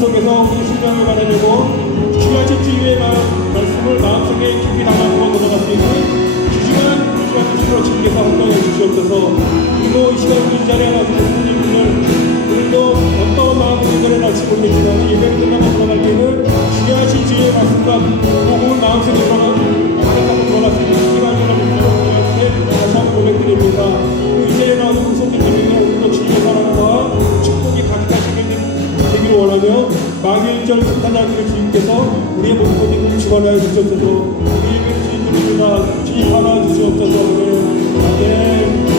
속에서 우리 신앙을 받아내고 주야집 주의의 말씀을 마음속에 깊이 담아두어 들어갈 수 있는 주시간 주시로 주님께서 함께해 주시옵소서. 그리고 이 시간 우리 자리에 나서 주님을 우리도 어떤 마음으로 예배를 날지 모르겠지만 예배를 끝나고 들어갈 때는 주야집 주의의 말씀과 복음을 마음속에 받아가고 들어갈 수 있는 시간을 여러분께 다시 한번 고백드립니다. 이 자리에 나와서 우선님들에게 오늘도 주님의 사랑과 축복이 가득하시게 되기를 원하며 마귀일절 승탄자들을 주님께서 우리의 모든 것을 주관하여 주시옵소서. 우리에게 주신 분입니다. 주님 받아 주시옵소서. 아멘.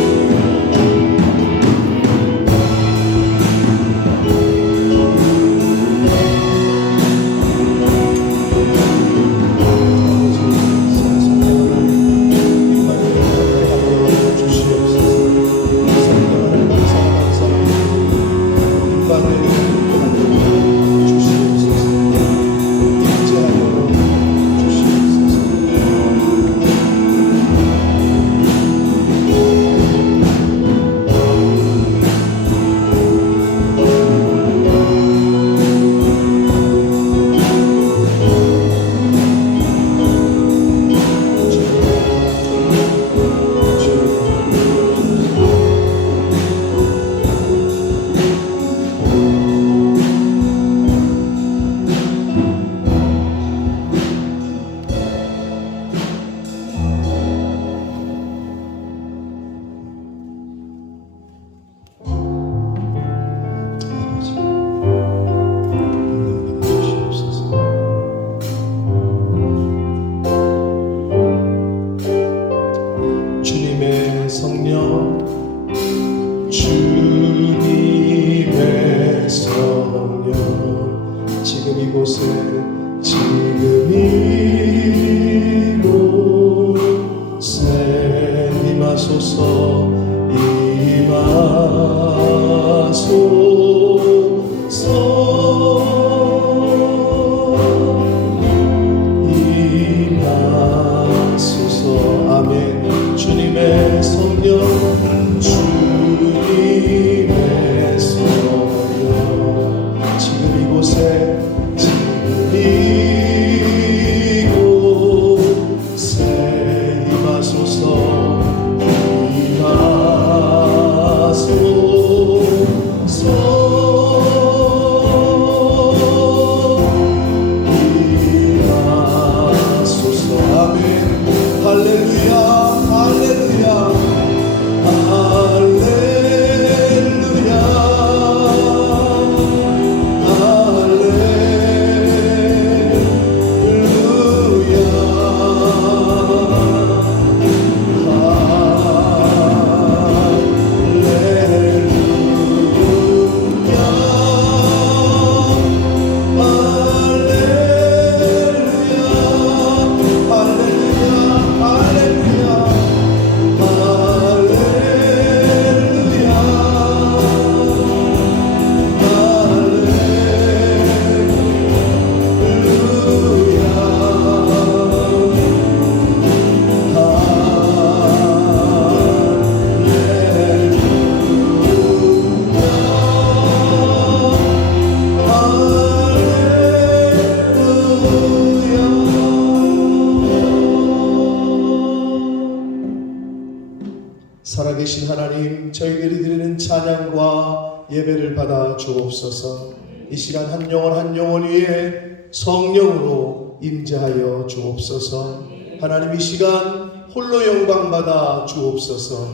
살아계신 하나님, 저희들이 드리는 찬양과 예배를 받아 주옵소서. 이 시간 한 영혼 한 영혼 위에 성령으로 임재하여 주옵소서. 하나님, 이 시간 홀로 영광 받아 주옵소서.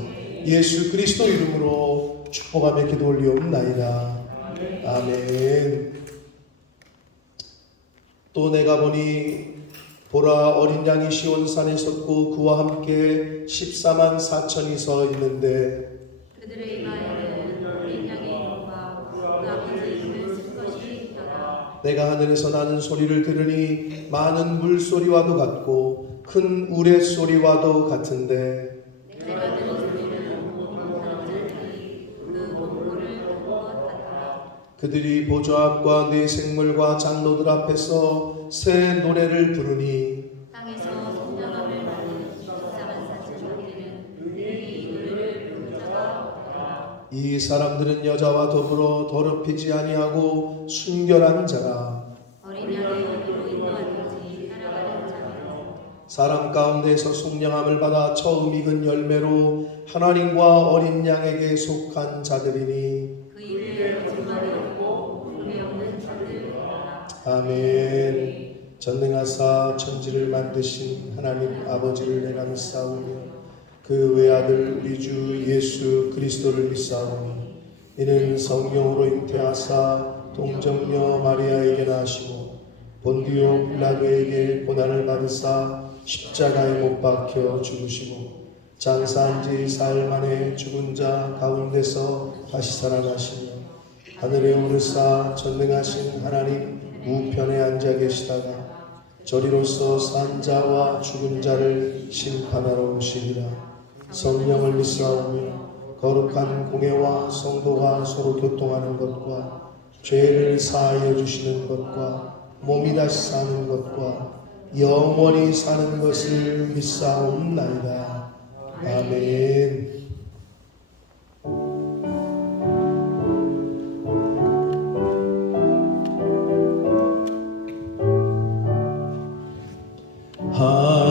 예수 그리스도 이름으로 축복하며 기도 올리옵나이다. 아멘. 또 내가 보니 보라, 어린 양이 시온산에 섰고 그와 함께 14만 4천이 서 있는데 그들의 이마에는 어린 양의 이름과 그 아버지 이름을 쓴 것이 있더라. 내가 하늘에서 나는 소리를 들으니 많은 물소리와도 같고 큰 우레소리와도 같은데 내가 들은 소리는 온 사람들이 그 본고를 본 것 같더라. 그들이 보좌 앞과 네 생물과 장로들 앞에서 새 노래를 부르니 땅에서 성령함을 받은 14만 4천 명에는 이 노래를 부른 자가 없더라. 이 사람들은 여자와 더불어 더럽히지 아니하고 순결한 자라. 어린 양의 어디로 인도하든지 따라가는 자며 사람 가운데서 속량함을 받아 처음 익은 열매로 하나님과 어린 양에게 속한 자들이니 그 입에 거짓말이 없고 흠이 없는 자들이라. 아멘. 전능하사 천지를 만드신 하나님 아버지를 내가 믿사오며 그 외아들 우리 주 예수 그리스도를 믿사오니 이는 성령으로 잉태하사 동정녀 마리아에게 나시고 본디오 빌라도에게 고난을 받으사 십자가에 못 박혀 죽으시고 장사한 지 사흘 만에 죽은 자 가운데서 다시 살아나시며 하늘에 오르사 전능하신 하나님 우편에 앉아 계시다가 저리로서 산 자와 죽은 자를 심판하러 오시리라. 성령을 믿사오며 거룩한 공회와 성도가 서로 교통하는 것과 죄를 사하여 주시는 것과 몸이 다시 사는 것과 영원히 사는 것을 믿사옵나이다. 아멘.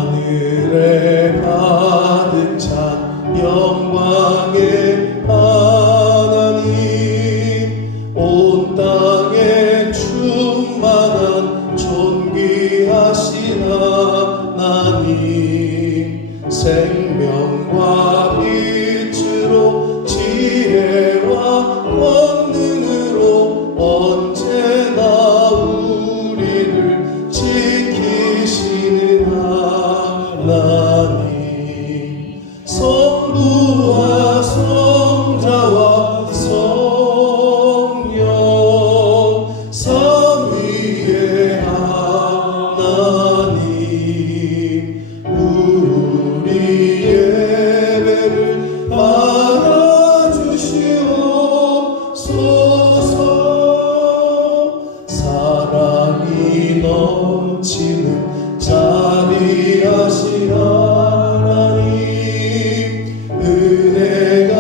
하늘에 가득 찬 영광의 하나님, 온 땅에 충만한 존귀하신 하나님, 생명과 빛으로 지혜와 권능으로 언제나 우리를 지키시는 하나님, 성부와 성자와 성령 삼위의 하나님, 우리 예배를 받아주시옵소서. 사랑이 넘치는 자비하신 하나님, 은혜가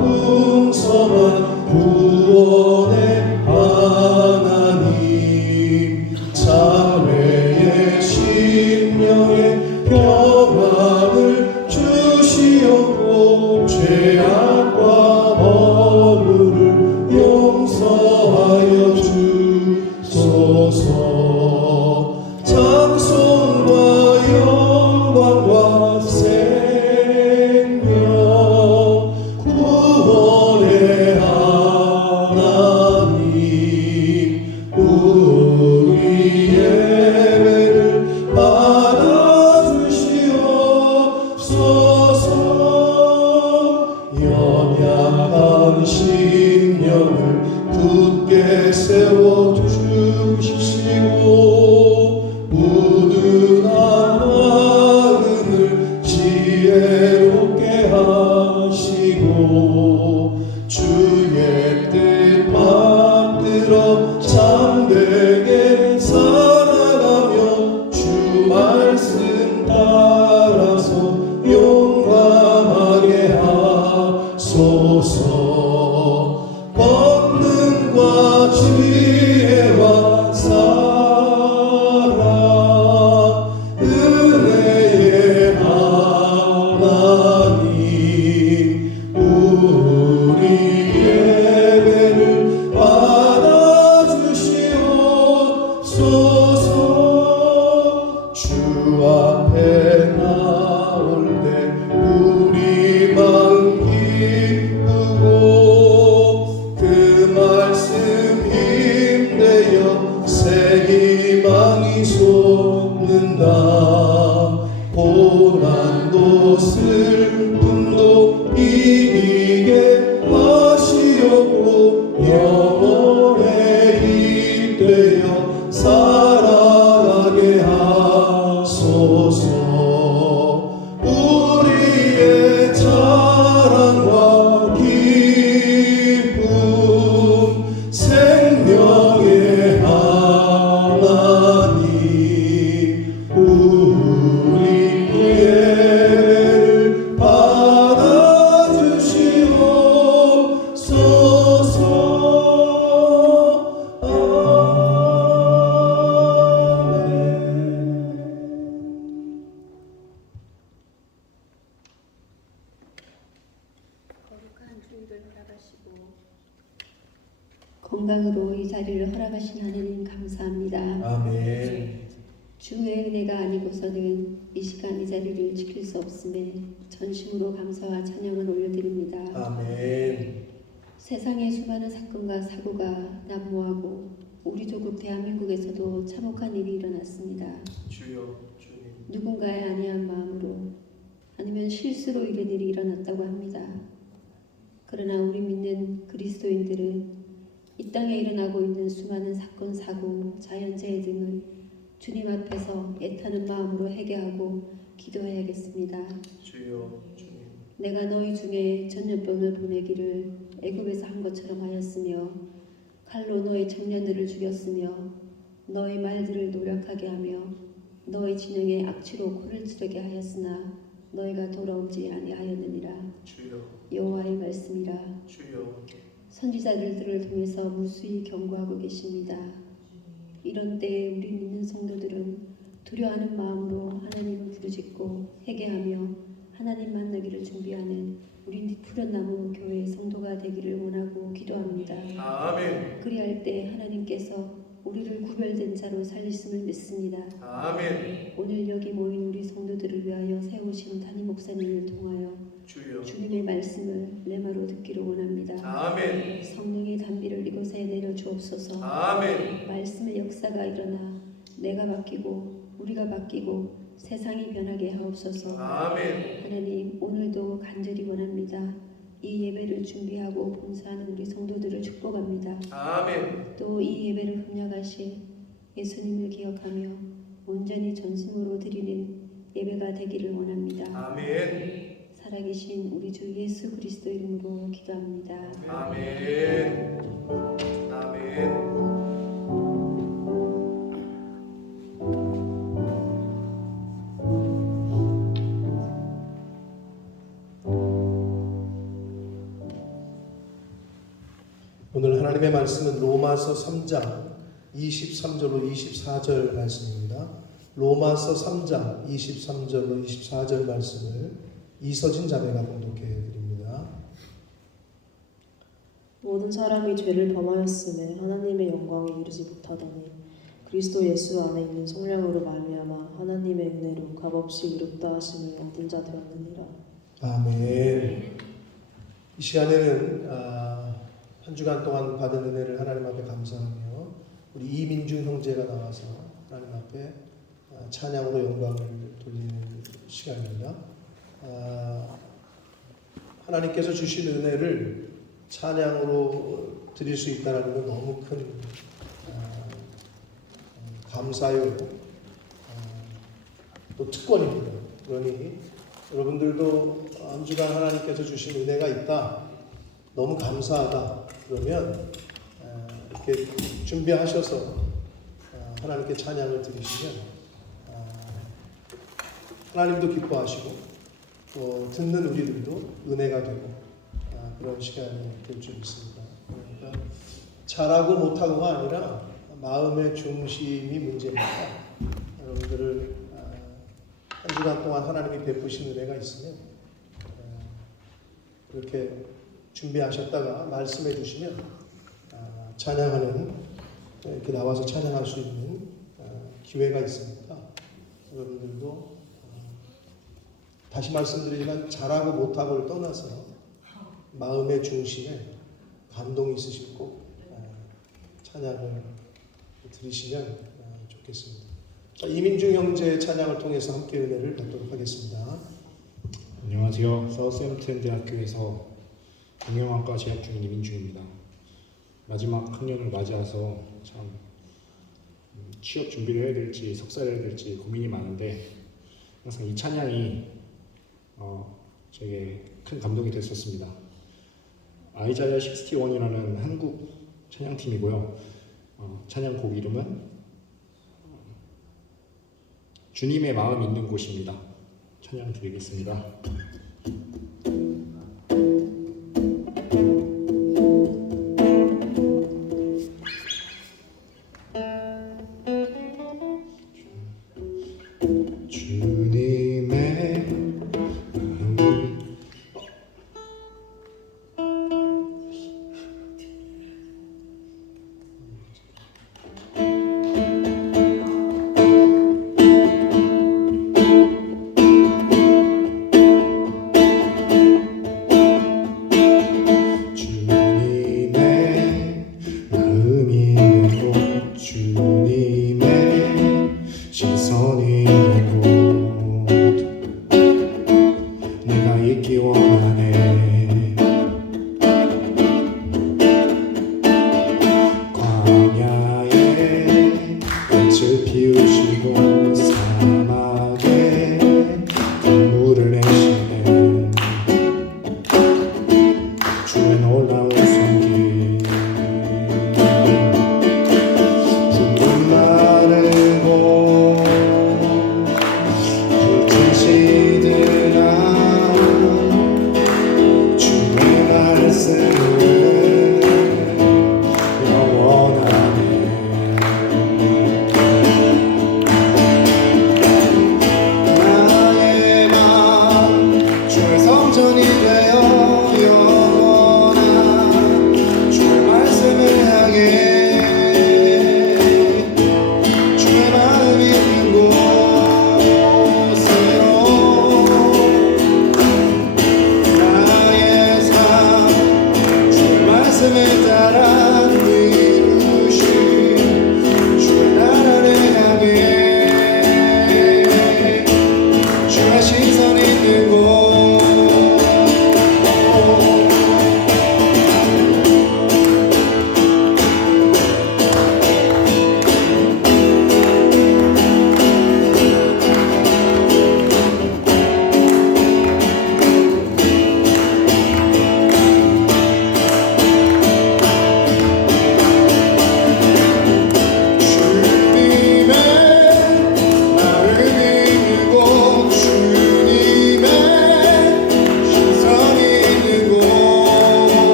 풍성한 구원의 하나님, 자매의 심령에 평안을 주시옵고 죄악과 허물을 용서하여 주소서. 찬송과 영광과 생명 구원의 하나님, 우리 예배를 받아주시옵소서. 연약한 심령을 굳게 세워주시고 무든한 마음을 지혜롭게 하시고 주의 뜻 받들어 참되게 살아가며 주 말씀 따라서 용감하게 하소서. 권능과 지혜와 사랑 은혜의 하나님, 우리 예배를 받아주시옵소서. 주 앞에 나올 때 우리 마음 기쁘고 그 말씀 힘내어 새 희망이 솟는다. 고난도 슬픔도 이기게 하시옵고 영원에 잇되어 살아가게 하소서. 우리의 자랑과 기쁨 생명의 하나님, 우리 예배를 받아주시옵소서. 건강으로 이 자리를 허락하신 하나님 감사합니다. 아멘. 주의 은혜가 아니고서는 이 시간 이 자리를 지킬 수 없음에 전심으로 감사와 찬양을 올려드립니다. 아멘. 세상의 수많은 사건과 사고가 난무하고 우리 조국 대한민국에서도 참혹한 일이 일어났습니다. 주여 주님. 누군가의 안이한 마음으로 아니면 실수로 이런 일이 일어났다고 합니다. 그러나 우리 믿는 그리스도인들은 이 땅에 일어나고 있는 수많은 사건, 사고, 자연재해 등을 주님 앞에서 애타는 마음으로 회개하고 기도해야겠습니다. 주여 주님. 내가 너희 중에 전염병을 보내기를 애굽에서 한 것처럼 하였으며 칼로 너희 청년들을 죽였으며 너희 말들을 노력하게 하며 너희 진영에 악취로 코를 찌르게 하였으나 너희가 돌아오지 아니하였느니라. 주여 여호와의 말씀이라. 주여. 선지자들을 통해서 무수히 경고하고 계십니다. 이런 때에 우리 믿는 성도들은 두려워하는 마음으로 하나님을 부르짖고 회개하며 하나님 만나기를 준비하는 우리 푸른나무 교회의 성도가 되기를 원하고 기도합니다. 아멘. 그리할 때 하나님께서 우리를 구별된 자로 살리심을 믿습니다. 아멘. 오늘 여기 모인 우리 성도들을 위하여 세우신 담임 목사님을 통하여 주여. 주님의 말씀을 레마로 듣기를 원합니다. 아멘. 성령의 단비를 이곳에 내려 주옵소서. 아멘. 말씀의 역사가 일어나 내가 바뀌고 우리가 바뀌고 세상이 변하게 하옵소서. 아멘. 하나님, 오늘도 간절히 원합니다. 이 예배를 준비하고 봉사하는 우리 성도들을 축복합니다. 아멘. 또 이 예배를 협력하실 예수님을 기억하며 온전히 전심으로 드리는 예배가 되기를 원합니다. 아멘. 살아계신 우리 주 예수 그리스도 이름으로 기도합니다. 아멘. 아멘. 오늘 하나님의 말씀은 로마서 3장 23절로 24절 말씀입니다. 로마서 3장 23절로 24절 말씀을 이서진 자매가 봉독해 드립니다. 모든 사람이 죄를 범하였음에 하나님의 영광에 이르지 못하더니 그리스도 예수 안에 있는 성령으로 말미암아 하나님의 은혜로 값없이 이롭다 하심을 얻은 자 되었느니라. 아멘. 이 시간에는 한 주간 동안 받은 은혜를 하나님 앞에 감사하며 우리 이민중 형제가 나와서 하나님 앞에 찬양으로 영광을 돌리는 시간입니다. 하나님께서 주신 은혜를 찬양으로 드릴 수 있다는 건 너무 큰 감사요, 또 특권입니다. 그러니 여러분들도 한 주간 하나님께서 주신 은혜가 있다, 너무 감사하다 그러면 이렇게 준비하셔서 하나님께 찬양을 드리시면 하나님도 기뻐하시고 또 듣는 우리들도 은혜가 되고 그런 시간이 될 줄 믿습니다. 그러니까 잘하고 못하고가 아니라 마음의 중심이 문제입니다. 여러분들을 한 주간 동안 하나님이 베푸신 은혜가 있으면 그렇게 준비하셨다가 말씀해 주시면 찬양하는, 이렇게 나와서 찬양할 수 있는 기회가 있으니까 여러분들도 다시 말씀드리지만 잘하고 못하고를 떠나서 마음의 중심에 감동이 있으실 꼭 찬양을 들으시면 좋겠습니다. 자, 이민중 형제의 찬양을 통해서 함께 은혜를 받도록 하겠습니다. 안녕하세요. 사우스햄튼 대학교에서 경영학과 재학 중인 이민중입니다. 마지막 학년을 맞이해서 참 취업 준비를 해야 될지 석사를 해야 될지 고민이 많은데 항상 이 찬양이 저에게 큰 감동이 됐었습니다. 아이자야 61이라는 한국 찬양팀이고요. 찬양곡 이름은 주님의 마음 있는 곳입니다. 찬양 드리겠습니다.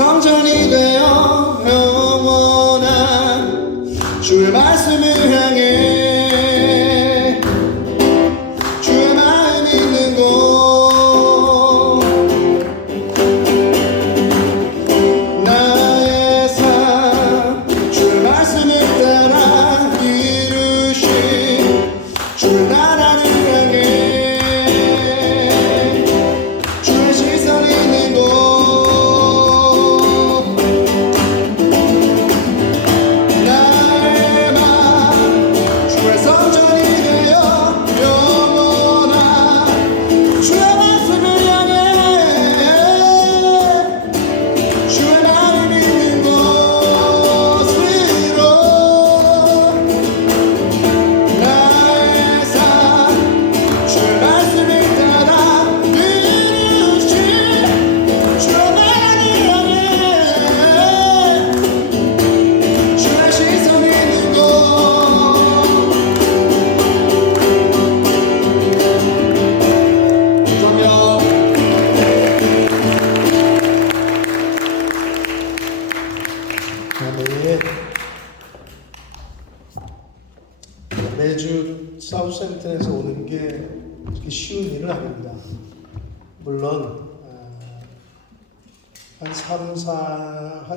성전이 되어 영원한 주의 말씀을 향해 주의 마음 있는 곳 나의 삶 주의 말씀을 따라 이루신 주의 나라를 향해 주의 시선 있는 곳 나의 맘 주의 성전이 되어 영원한 주의 말씀을 향해 주의 나를 믿는 곳으로 나의 삶 주의 말씀을 따라 이루신 주의 나라를 향해 주의 시선 있는 곳 감사합니다. 매주 사우스햄튼에서 오는 게 그렇게 쉬운 일은 아닙니다. 물론 한 4,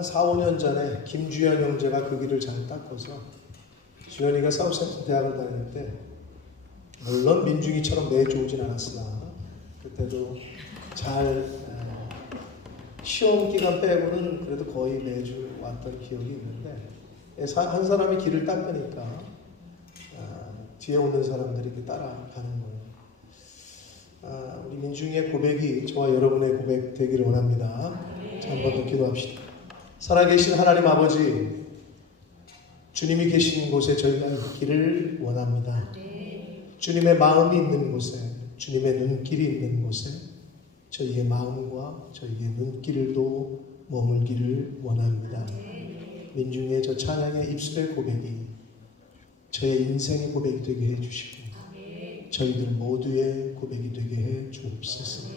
5년 전에 김주현 형제가 그 길을 잘 닦아서 주현이가 사우스햄튼 대학을 다닐 때 물론 민중이처럼 매주 오진 않았으나 그때도 잘 시험 기간 빼고는 그래도 거의 매주 왔던 기억이 있는데 한 사람이 길을 닦으니까 뒤에 오는 사람들이 이렇게 따라가는 거예요. 우리 민중이의 고백이 저와 여러분의 고백 되기를 원합니다. 자, 한 번 더 기도합시다. 살아계신 하나님 아버지, 주님이 계신 곳에 저희가 있기를 원합니다. 주님의 마음이 있는 곳에, 주님의 눈길이 있는 곳에 저희의 마음과 저희의 눈길도 머물기를 원합니다. 민중의 저 찬양의 입술의 고백이 저의 인생의 고백이 되게 해주시고 저희들 모두의 고백이 되게 해 주옵소서.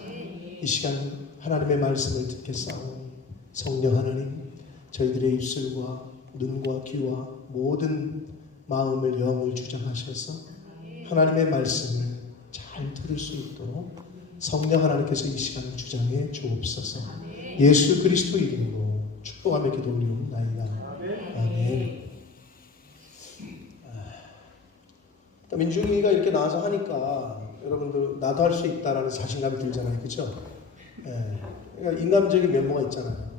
이 시간 하나님의 말씀을 듣겠사오니 성령 하나님, 저희들의 입술과 눈과 귀와 모든 마음을 영을 주장하셔서 하나님의 말씀을 잘 들을 수 있도록 성령 하나님께서 이 시간을 주장해 주옵소서. 예수 그리스도 이름으로 축복하며 기도 올리옵나이다. 아멘. 민중이가 이렇게 나와서 하니까 여러분들 나도 할 수 있다라는 자신감이 들잖아요, 그렇죠? 그러니까 인간적인 면모가 있잖아요.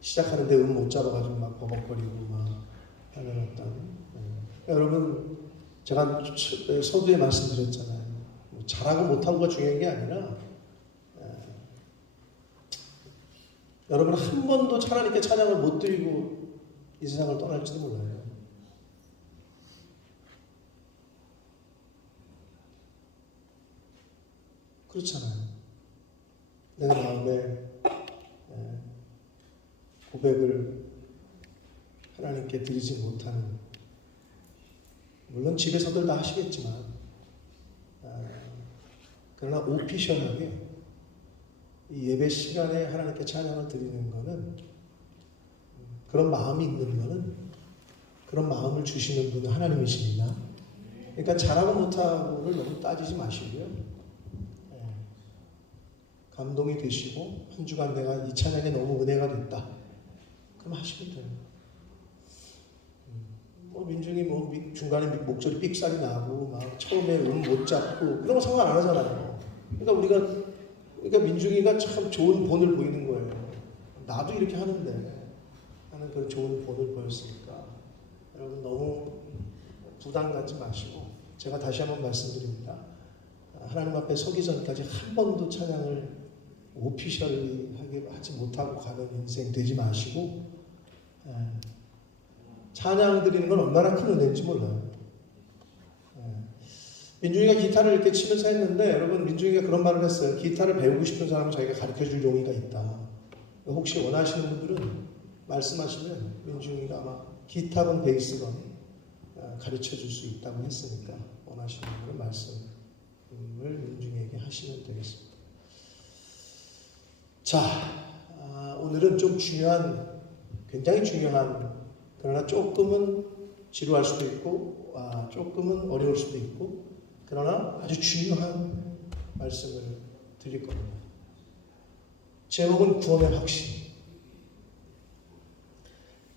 시작하는데 못 잡아가지고 막 버벅거리고 막 하는 어떤. 여러분 제가 서두에 말씀드렸잖아요. 뭐 잘하고 못하고가 중요한 게 아니라 여러분 한 번도 하나님께 찬양을 못 드리고 이 세상을 떠날지도 몰라요. 그렇잖아요. 내가 마음에 고백을 하나님께 드리지 못하는, 물론 집에서들 다 하시겠지만 그러나 오피셜하게 이 예배 시간에 하나님께 찬양을 드리는 것은, 그런 마음이 있는 것은, 그런 마음을 주시는 분은 하나님이십니다. 그러니까 잘하고 못하고를 너무 따지지 마시고요. 감동이 되시고 한 주간 내가 이 찬양에 너무 은혜가 됐다, 그럼 하시면 돼요. 민중이 중간에 목소리 삑살이 나고 막 처음에 못 잡고 그런 거 상관 안 하잖아요. 그러니까 민중이가 참 좋은 본을 보이는 거예요. 나도 이렇게 하는데 하는 그런 좋은 본을 보였으니까 여러분 너무 부담 갖지 마시고, 제가 다시 한번 말씀드립니다. 하나님 앞에 서기 전까지 한 번도 찬양을 오피셜하게 하지 못하고 가는 인생 되지 마시고, 찬양 드리는 건 얼마나 큰 은혜인지 몰라요. 민중이가 기타를 이렇게 치면서 했는데, 여러분 민중이가 그런 말을 했어요. 기타를 배우고 싶은 사람은 자기가 가르쳐줄 용의가 있다. 혹시 원하시는 분들은 말씀하시면 민중이가 아마 기타건 베이스건 가르쳐줄 수 있다고 했으니까 원하시는 분은 말씀을 민중이에게 하시면 되겠습니다. 자, 오늘 오늘은 좀 중요한, 굉장히 중요한, 그러나 조금은 지루할 수도 있고 조금은 어려울 수도 있고 그러나 아주 중요한 말씀을 드릴 겁니다. 제목은 구원의 확신.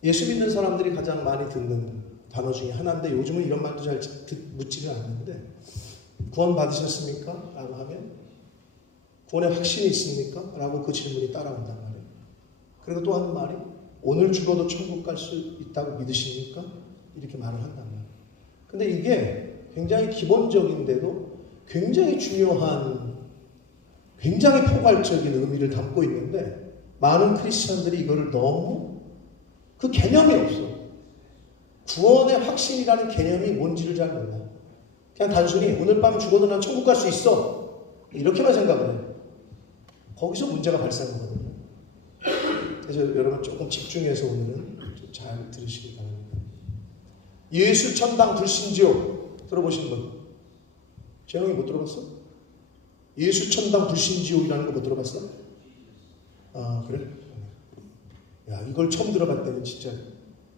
예수 믿는 사람들이 가장 많이 듣는 단어 중에 하나인데 요즘은 이런 말도 잘 묻지를 않는데 구원 받으셨습니까? 라고 하면 구원의 확신이 있습니까? 라고 그 질문이 따라온단 말이에요. 그리고 또 하는 말이 오늘 죽어도 천국 갈 수 있다고 믿으십니까? 이렇게 말을 한단 말이에요. 근데 이게 굉장히 기본적인데도 굉장히 중요한, 굉장히 포괄적인 의미를 담고 있는데 많은 크리스천들이 이거를 너무 그 개념이 없어. 구원의 확신이라는 개념이 뭔지를 잘 몰라. 그냥 단순히 오늘 밤 죽어도 난 천국 갈 수 있어 이렇게만 생각을 해요. 거기서 문제가 발생하거든요. 그래서 여러분 조금 집중해서 오늘은 좀 잘 들으시기 바랍니다. 예수 천당 불신지옥 들어보신 분? 재영이 못 들어봤어? 예수 천당 불신지옥이라는 거 못 들어봤어? 아 그래? 야 이걸 처음 들어봤다니 진짜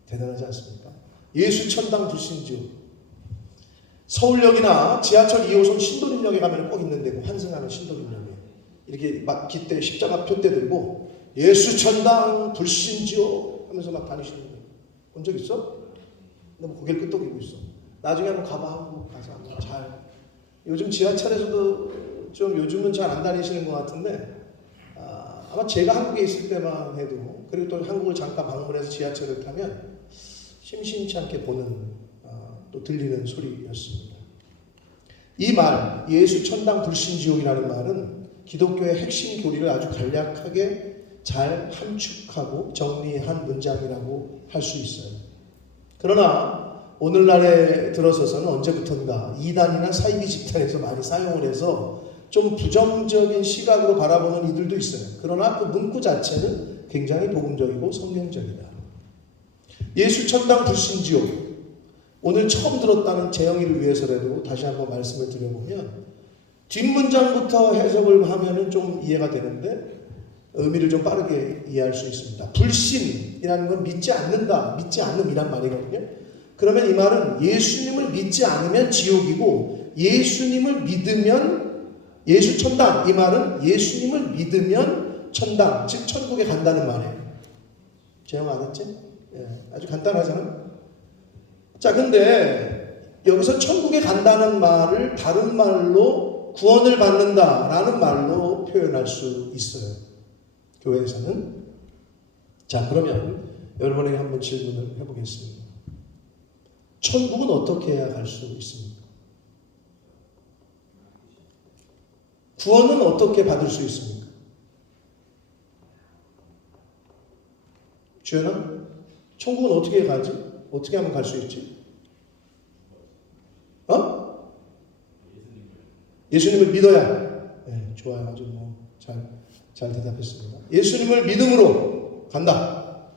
대단하지 않습니까? 예수 천당 불신지옥. 서울역이나 지하철 2호선 신도림역에 가면 꼭 있는 데고 환승하는 신도림역에 이렇게 막 깃대 십자가 표대 들고 예수 천당 불신지옥 하면서 막 다니시는 거 본 적 있어? 근데 뭐 고개를 끄덕이고 있어. 나중에 한번 가봐. 한번 가서 한번 잘. 요즘 지하철에서도 좀 요즘은 잘 안 다니시는 것 같은데 아마 제가 한국에 있을 때만 해도 그리고 또 한국을 잠깐 방문해서 지하철을 타면 심심치 않게 보는 또 들리는 소리였습니다. 이 말 예수 천당 불신지옥이라는 말은 기독교의 핵심 교리를 아주 간략하게 잘 함축하고 정리한 문장이라고 할 수 있어요. 그러나 오늘날에 들어서서는 언제부턴가 이단이나 사이비 집단에서 많이 사용을 해서 좀 부정적인 시각으로 바라보는 이들도 있어요. 그러나 그 문구 자체는 굉장히 복음적이고 성경적이다. 예수 천당 불신지옥. 오늘 처음 들었다는 재영이를 위해서라도 다시 한번 말씀을 드려보면 뒷문장부터 해석을 하면은 좀 이해가 되는데 의미를 좀 빠르게 이해할 수 있습니다. 불신이라는 건 믿지 않는다, 믿지 않음이란 말이거든요. 그러면 이 말은 예수님을 믿지 않으면 지옥이고 예수님을 믿으면 예수 천당, 이 말은 예수님을 믿으면 천당, 즉 천국에 간다는 말이에요. 재영 알았지? 예, 아주 간단하잖아. 자, 근데 여기서 천국에 간다는 말을 다른 말로 구원을 받는다라는 말로 표현할 수 있어요. 교회에서는. 자, 그러면 여러분에게 한번 질문을 해보겠습니다. 천국은 어떻게 해야 갈 수 있습니까? 구원은 어떻게 받을 수 있습니까? 주연아, 천국은 어떻게 가지? 어떻게 하면 갈 수 있지? 예수님을 믿어야. 네, 좋아요. 아주 잘 대답했습니다. 예수님을 믿음으로 간다.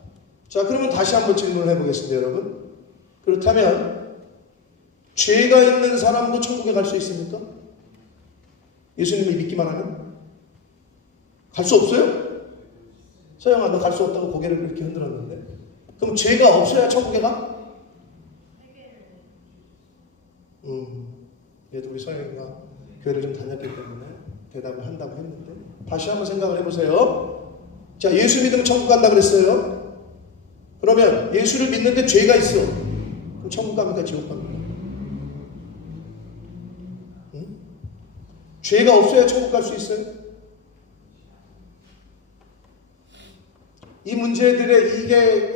자, 그러면 다시 한번 질문을 해보겠습니다, 여러분. 그렇다면 죄가 있는 사람도 천국에 갈 수 있습니까? 예수님을 믿기만 하면? 갈 수 없어요? 서영아, 너 갈 수 없다고 고개를 이렇게 흔들었는데. 그럼 죄가 없어야 천국에 가? 얘도 우리 서영이가 교회를 좀 다녔기 때문에 대답을 한다고 했는데 다시 한번 생각을 해보세요. 자, 예수 믿으면 천국 간다 그랬어요. 그러면 예수를 믿는데 죄가 있어. 그럼 천국 갑니까? 지옥 갑니까? 죄가 없어야 천국 갈 수 있어요? 이 문제들의 이게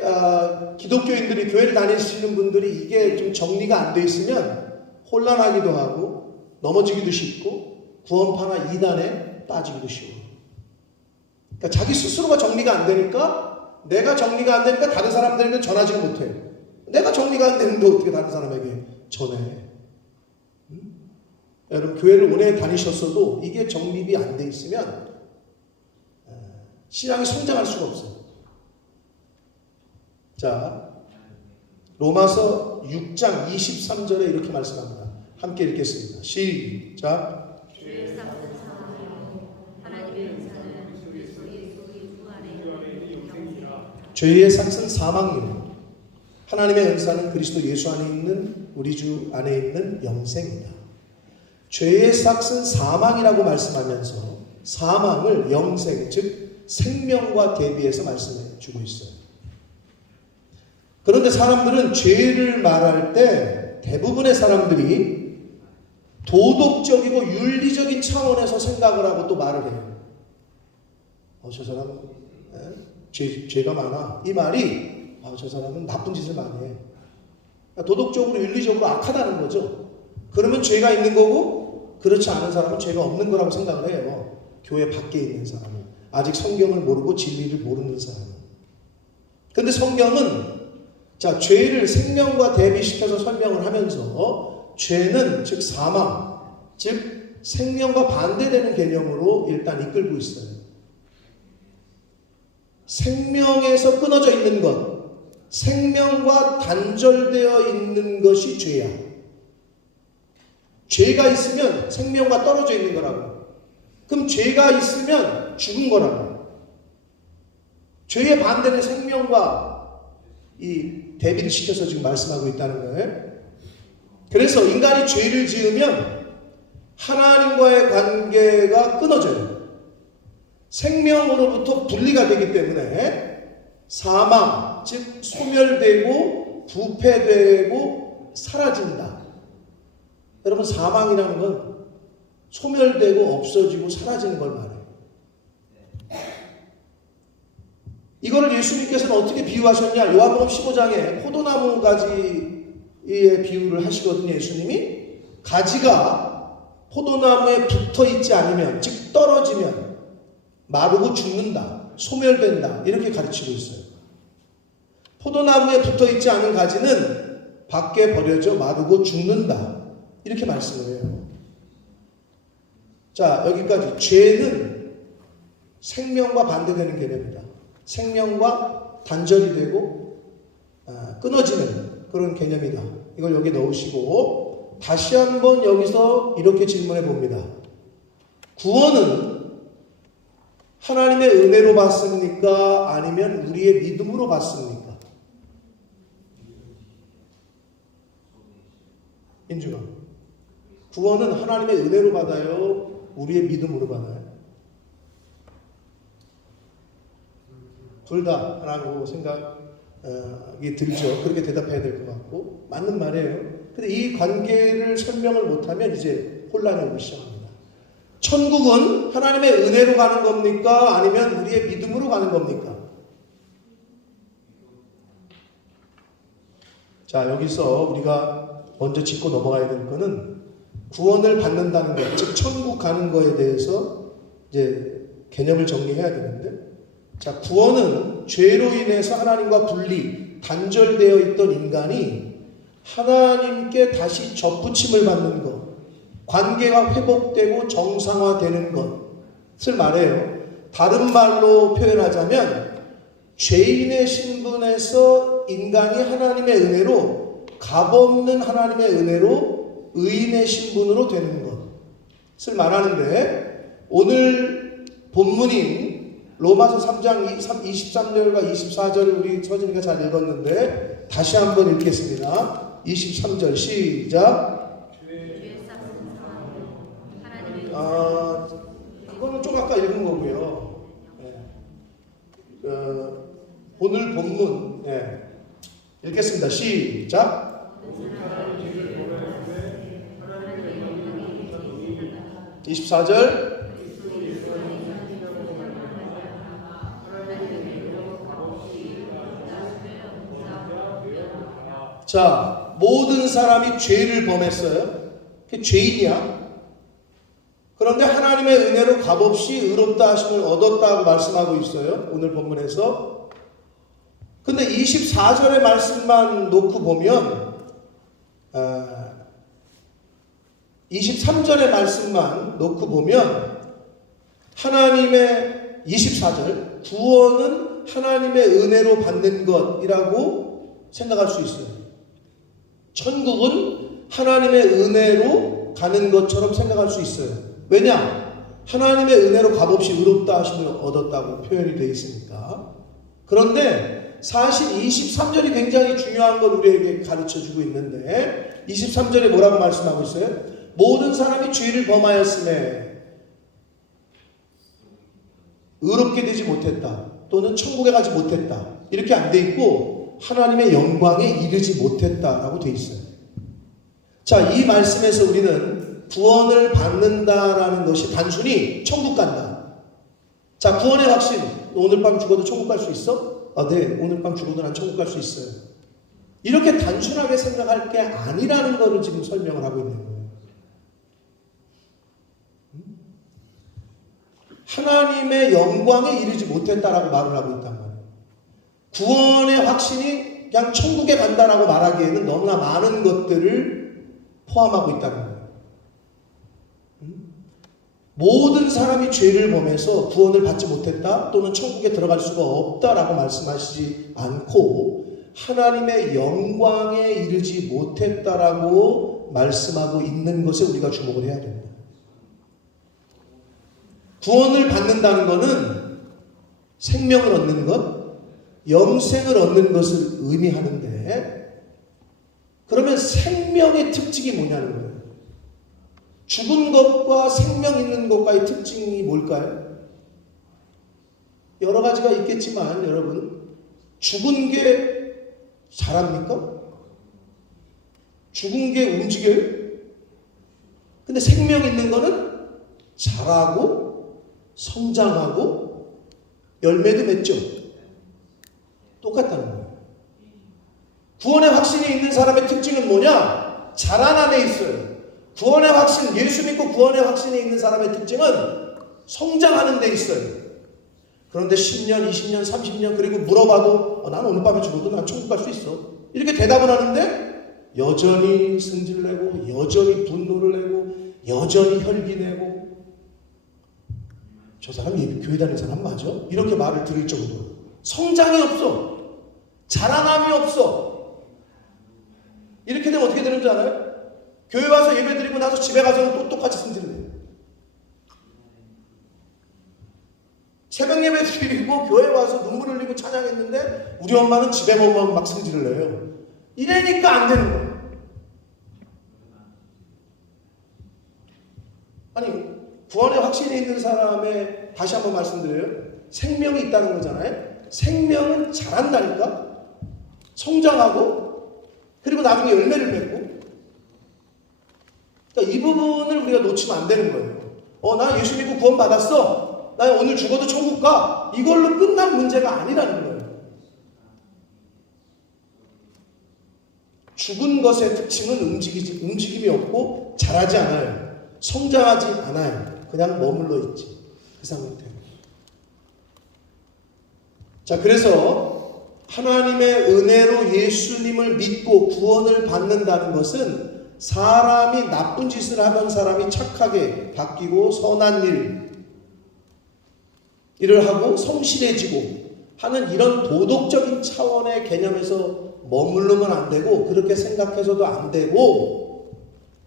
기독교인들이 교회를 다니시는 분들이 이게 좀 정리가 안 돼 있으면 혼란하기도 하고 넘어지기도 쉽고 구원파나 이단에 빠지기도 쉬워요. 그러니까 자기 스스로가 정리가 안 되니까 내가 정리가 안 되니까 다른 사람들에게 전하지 못해요. 내가 정리가 안 되는데 어떻게 다른 사람에게 전해? 여러분 교회를 오래 다니셨어도 이게 정립이 안 돼 있으면 신앙이 성장할 수가 없어요. 자, 로마서 6장 23절에 이렇게 말씀합니다. 함께 읽겠습니다. 시작. 주의 싹은 사하여 하나님의 은사는 그리스도 예수의 주 안에 죄의 삭은 사망이요 하나님의 은사는 그리스도 예수 안에 있는 우리 주 안에 있는 영생이다. 죄의 삭은 사망이라고 말씀하면서 사망을 영생, 즉 생명과 대비해서 말씀해 주고 있어요. 그런데 사람들은 죄를 말할 때 대부분의 사람들이 도덕적이고 윤리적인 차원에서 생각을 하고 또 말을 해요. 저 사람은 죄가 많아. 이 말이 저 사람은 나쁜 짓을 많이 해. 도덕적으로 윤리적으로 악하다는 거죠. 그러면 죄가 있는 거고 그렇지 않은 사람은 죄가 없는 거라고 생각을 해요. 교회 밖에 있는 사람은. 아직 성경을 모르고 진리를 모르는 사람은. 근데 성경은 죄를 생명과 대비시켜서 설명을 하면서 죄는 즉 사망, 즉 생명과 반대되는 개념으로 일단 이끌고 있어요. 생명에서 끊어져 있는 것, 생명과 단절되어 있는 것이 죄야. 죄가 있으면 생명과 떨어져 있는 거라고. 그럼 죄가 있으면 죽은 거라고. 죄의 반대는 생명과 이 대비를 시켜서 지금 말씀하고 있다는 거예요. 그래서 인간이 죄를 지으면 하나님과의 관계가 끊어져요. 생명으로부터 분리가 되기 때문에 사망, 즉 소멸되고 부패되고 사라진다. 여러분, 사망이라는 건 소멸되고 없어지고 사라지는 걸 말해요. 이거를 예수님께서는 어떻게 비유하셨냐? 요한복음 15장에 포도나무 가지의 비유를 하시거든요. 예수님이 가지가 포도나무에 붙어 있지 않으면, 즉 떨어지면 마르고 죽는다, 소멸된다, 이렇게 가르치고 있어요. 포도나무에 붙어 있지 않은 가지는 밖에 버려져 마르고 죽는다, 이렇게 말씀을 해요. 자, 여기까지. 죄는 생명과 반대되는 개념이다. 생명과 단절이 되고 끊어지는 그런 개념이다. 이걸 여기 넣으시고 다시 한번 여기서 이렇게 질문해 봅니다. 구원은 하나님의 은혜로 받습니까? 아니면 우리의 믿음으로 받습니까? 인준아, 구원은 하나님의 은혜로 받아요? 우리의 믿음으로 받아요? 둘 다 하나라고 생각이 들죠. 그렇게 대답해야 될 것 같고 맞는 말이에요. 근데 이 관계를 설명을 못하면 이제 혼란이 오기 시작합니다. 천국은 하나님의 은혜로 가는 겁니까? 아니면 우리의 믿음으로 가는 겁니까? 자, 여기서 우리가 먼저 짚고 넘어가야 될 거는 구원을 받는다는 것, 즉 천국 가는 거에 대해서 이제 개념을 정리해야 되는데, 자, 구원은 죄로 인해서 하나님과 분리, 단절되어 있던 인간이 하나님께 다시 접붙임을 받는 것, 관계가 회복되고 정상화되는 것을 말해요. 다른 말로 표현하자면 죄인의 신분에서 인간이 하나님의 은혜로, 값없는 하나님의 은혜로 의인의 신분으로 되는 것을 말하는데, 오늘 본문인 로마서 3장 23절과 24절을 우리 서진이가 잘 읽었는데 다시 한번 읽겠습니다. 23절 시작. 그거는 좀 아까 읽은 거고요. 오늘 본문 읽겠습니다. 시작. 24절. 자, 모든 사람이 죄를 범했어요. 그게 죄인이야. 그런데 하나님의 은혜로 값없이 의롭다 하심을 얻었다고 말씀하고 있어요. 오늘 본문에서. 근데 24절의 말씀만 놓고 보면 23절의 말씀만 놓고 보면 하나님의 24절 구원은 하나님의 은혜로 받는 것이라고 생각할 수 있어요. 천국은 하나님의 은혜로 가는 것처럼 생각할 수 있어요. 왜냐? 하나님의 은혜로 값없이 의롭다 하심을 얻었다고 표현이 되어 있으니까. 그런데 사실 23절이 굉장히 중요한 걸 우리에게 가르쳐주고 있는데 23절에 뭐라고 말씀하고 있어요? 모든 사람이 죄를 범하였음에 의롭게 되지 못했다 또는 천국에 가지 못했다 이렇게 안 돼 있고 하나님의 영광에 이르지 못했다라고 돼 있어요. 자, 이 말씀에서 우리는 구원을 받는다라는 것이 단순히 천국 간다. 자, 구원의 확신. 오늘 밤 죽어도 천국 갈 수 있어? 아, 네. 오늘 밤 죽어도 난 천국 갈 수 있어요. 이렇게 단순하게 생각할 게 아니라는 것을 지금 설명을 하고 있는 거예요. 하나님의 영광에 이르지 못했다라고 말을 하고 있단 말이에요. 구원의 확신이 그냥 천국에 간다라고 말하기에는 너무나 많은 것들을 포함하고 있다는 거예요. 모든 사람이 죄를 범해서 구원을 받지 못했다 또는 천국에 들어갈 수가 없다라고 말씀하시지 않고 하나님의 영광에 이르지 못했다라고 말씀하고 있는 것에 우리가 주목을 해야 됩니다. 구원을 받는다는 것은 생명을 얻는 것, 영생을 얻는 것을 의미하는데 그러면 생명의 특징이 뭐냐는 거예요. 죽은 것과 생명 있는 것과의 특징이 뭘까요? 여러 가지가 있겠지만 여러분 죽은 게 자랍니까? 죽은 게 움직여요? 근데 생명 있는 거는 자라고 성장하고 열매도 맺죠. 똑같다는 거예요. 구원의 확신이 있는 사람의 특징은 뭐냐? 자라남에 있어요. 구원의 확신, 예수 믿고 구원의 확신이 있는 사람의 특징은 성장하는 데 있어요. 그런데 10년, 20년, 30년 그리고 물어봐도 나는 오늘 밤에 죽어도 난 천국 갈 수 있어. 이렇게 대답을 하는데 여전히 승질내고 여전히 분노를 내고 여전히 혈기내고 저 사람 교회 다니는 사람 맞아? 이렇게 말을 들을 정도로 성장이 없어. 자라남이 없어. 이렇게 되면 어떻게 되는 줄 알아요? 교회 와서 예배 드리고 나서 집에 가서는 또 똑같이 승질을 내요. 새벽 예배 드리고 교회 와서 눈물 흘리고 찬양했는데 우리 엄마는 집에 오면 막 승질을 내요. 이러니까 안 되는 거예요. 아니 구원의 확신이 있는 사람의 다시 한번 말씀드려요. 생명이 있다는 거잖아요. 생명은 자란다니까. 성장하고 그리고 나중에 열매를 맺고. 그러니까 이 부분을 우리가 놓치면 안 되는 거예요. 나 예수 믿고 구원 받았어. 나 오늘 죽어도 천국 가. 이걸로 끝난 문제가 아니라는 거예요. 죽은 것의 특징은 움직임이 없고 자라지 않아요. 성장하지 않아요. 그냥 머물러 있지. 그 상태. 자, 그래서 하나님의 은혜로 예수님을 믿고 구원을 받는다는 것은 사람이 나쁜 짓을 하던 사람이 착하게 바뀌고 선한 일을 하고 성실해지고 하는 이런 도덕적인 차원의 개념에서 머무르면 안 되고 그렇게 생각해서도 안 되고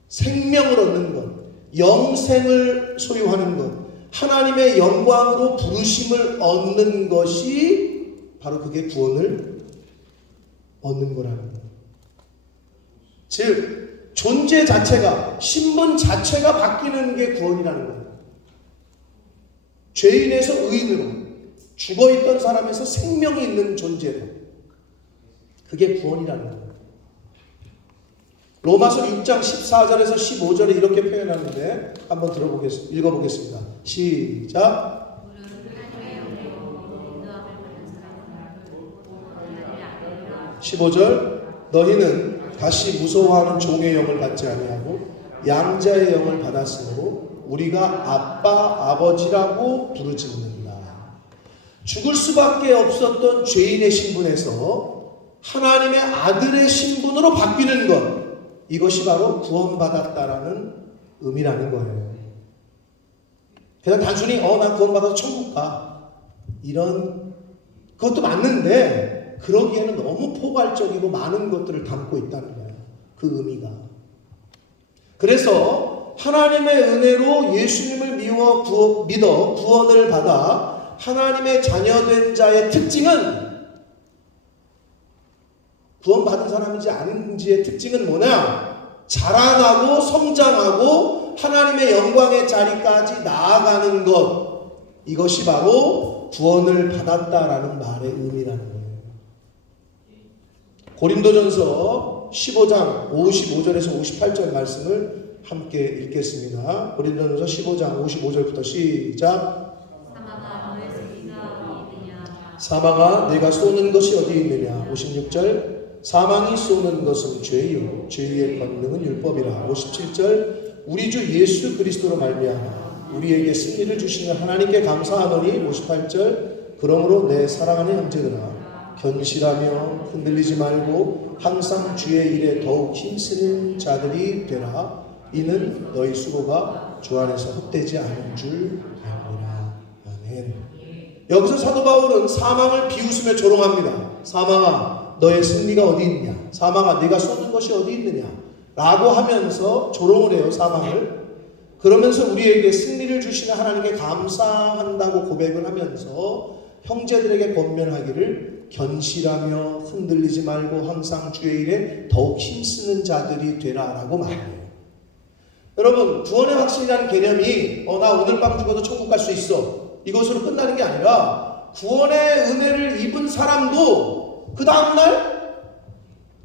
생명을 얻는 것, 영생을 소유하는 것, 하나님의 영광으로 부르심을 얻는 것이 바로 그게 구원을 얻는 거라는 거예요. 즉 존재 자체가, 신분 자체가 바뀌는 게 구원이라는 거예요. 죄인에서 의인으로, 죽어있던 사람에서 생명이 있는 존재로, 그게 구원이라는 거예요. 로마서 6장 14절에서 15절에 이렇게 표현하는데 한번 읽어보겠습니다. 시작. 15절. 너희는 다시 무서워하는 종의 영을 받지 아니하고 양자의 영을 받았으므로 우리가 아빠 아버지라고 부르짖는다. 죽을 수밖에 없었던 죄인의 신분에서 하나님의 아들의 신분으로 바뀌는 것, 이것이 바로 구원받았다라는 의미라는 거예요. 그냥 단순히 나 구원받아서 천국 가, 이런 그것도 맞는데 그러기에는 너무 포괄적이고 많은 것들을 담고 있다는 거예요. 그 의미가. 그래서 하나님의 은혜로 예수님을 믿어 구원을 받아 하나님의 자녀된 자의 특징은 구원받은 사람인지 아닌지의 특징은 뭐냐? 자라나고 성장하고 하나님의 영광의 자리까지 나아가는 것. 이것이 바로 구원을 받았다라는 말의 의미라는 거예요. 고린도전서 15장 55절에서 58절 말씀을 함께 읽겠습니다. 고린도전서 15장 55절부터 시작. 사마가 너의 승리가 어디 있느냐? 사망아 내가 쏘는 것이 어디 있느냐. 56절 사망이 쏘는 것은 죄요 죄의 권능은 율법이라. 57절 우리 주 예수 그리스도로 말미암아 우리에게 승리를 주시는 하나님께 감사하노니. 58절 그러므로 내 사랑하는 형제들아 견실하며 흔들리지 말고 항상 주의 일에 더욱 힘쓰는 자들이 되라. 이는 너희 수고가 주 안에서 헛되지 않은 줄 알미라. 아멘. 여기서 사도 바울은 사망을 비웃으며 조롱합니다. 사망아 너의 승리가 어디 있냐. 사망아 네가 쏘는 것이 어디 있느냐 라고 하면서 조롱을 해요. 사망을. 그러면서 우리에게 승리를 주시는 하나님께 감사한다고 고백을 하면서 형제들에게 권면하기를 견실하며 흔들리지 말고 항상 주의 일에 더욱 힘쓰는 자들이 되라라고 말해요. 여러분 구원의 확신이라는 개념이 나 오늘 밤 죽어도 천국 갈 수 있어 이것으로 끝나는 게 아니라 구원의 은혜를 입은 사람도 그 다음날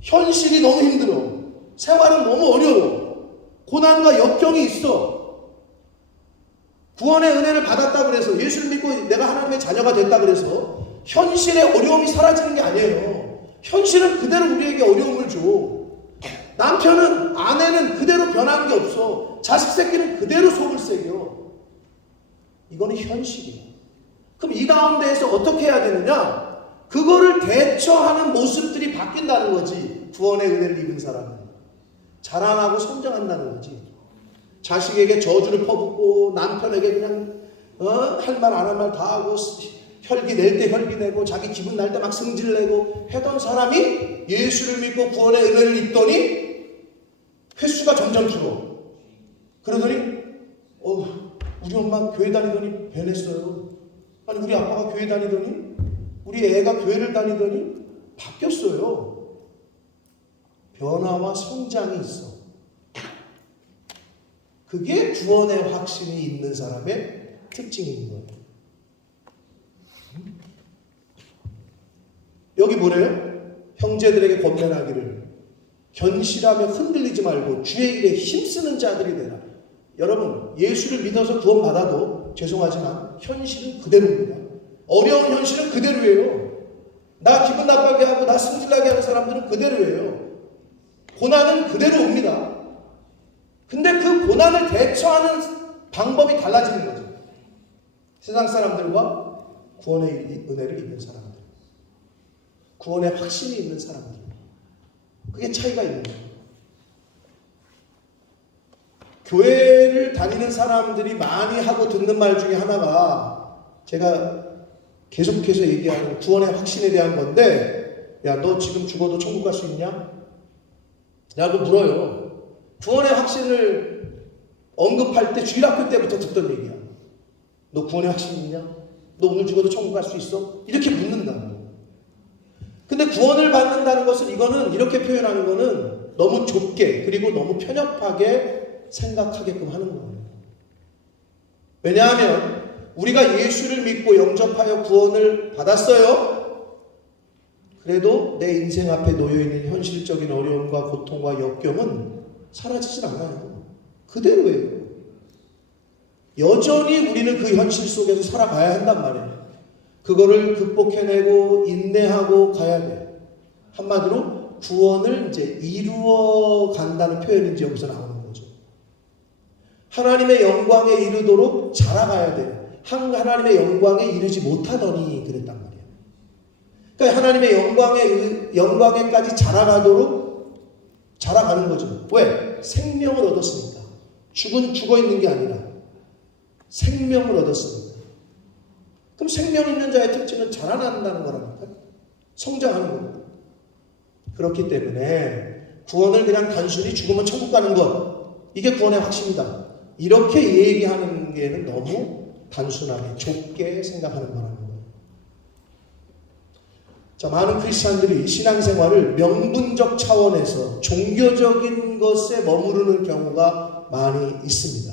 현실이 너무 힘들어. 생활은 너무 어려워. 고난과 역경이 있어. 구원의 은혜를 받았다 그래서 예수를 믿고 내가 하나님의 자녀가 됐다 그래서 현실의 어려움이 사라지는 게 아니에요. 현실은 그대로 우리에게 어려움을 줘. 남편은 아내는 그대로 변한 게 없어. 자식 새끼는 그대로 속을 새겨. 이거는 현실이야. 그럼 이 가운데에서 어떻게 해야 되느냐? 그거를 대처하는 모습들이 바뀐다는 거지. 구원의 은혜를 입은 사람은 자라나고 성장한다는 거지. 자식에게 저주를 퍼붓고 남편에게 그냥 할 말 안 할 말 다 하고 혈기 낼 때 혈기 내고 자기 기분 날 때 막 승질 내고 하던 사람이 예수를 믿고 구원의 은혜를 입더니 횟수가 점점 줄어. 그러더니 우리 엄마 교회 다니더니 변했어요. 아니 우리 아빠가 교회 다니더니 우리 애가 교회를 다니더니 바뀌었어요. 변화와 성장이 있어. 그게 구원의 확신이 있는 사람의 특징인 거예요. 여기 뭐래요? 형제들에게 권면하기를 견실하며 흔들리지 말고 주의 일에 힘쓰는 자들이 되라. 여러분 예수를 믿어서 구원받아도 죄송하지만 현실은 그대로입니다. 어려운 현실은 그대로예요. 나 기분 나쁘게 하고 나 승질나게 하는 사람들은 그대로예요. 고난은 그대로 옵니다. 근데 그 고난을 대처하는 방법이 달라지는 거죠. 세상 사람들과 구원의 은혜를 입는 사람들, 구원의 확신이 있는 사람들, 그게 차이가 있는 거예요. 교회를 다니는 사람들이 많이 하고 듣는 말 중에 하나가 제가 계속해서 얘기하는 구원의 확신에 대한 건데, 야, 너 지금 죽어도 천국 갈 수 있냐? 라고 물어요. 구원의 확신을 언급할 때 주일학교 때부터 듣던 얘기야. 너 구원의 확신 있냐? 너 오늘 죽어도 천국 갈 수 있어? 이렇게 묻는다. 근데 구원을 받는다는 것은 이거는 이렇게 표현하는 거는 너무 좁게 그리고 너무 편협하게 생각하게끔 하는 거예요. 왜냐하면 우리가 예수를 믿고 영접하여 구원을 받았어요. 그래도 내 인생 앞에 놓여있는 현실적인 어려움과 고통과 역경은 사라지질 않아요. 그대로예요. 여전히 우리는 그 현실 속에서 살아가야 한단 말이에요. 그거를 극복해내고 인내하고 가야 돼요. 한마디로 구원을 이제 이루어 간다는 표현이 이제 여기서 나오는 거죠. 하나님의 영광에 이르도록 자라가야 돼요. 하나님의 영광에 이르지 못하더니 그랬단 말이에요. 그러니까 하나님의 영광에까지 자라가는 거죠. 왜? 생명을 얻었으니까. 죽어 있는 게 아니라 생명을 얻었으니까. 그럼 생명 있는 자의 특징은 자라난다는 거라니까. 성장하는 겁니다. 그렇기 때문에 구원을 그냥 단순히 죽으면 천국 가는 것, 이게 구원의 확신이다. 이렇게 얘기하는 게는 너무 단순하게 좁게 생각하는 거라는 거예요. 자, 많은 크리스찬들이 신앙생활을 명분적 차원에서 종교적인 것에 머무르는 경우가 많이 있습니다.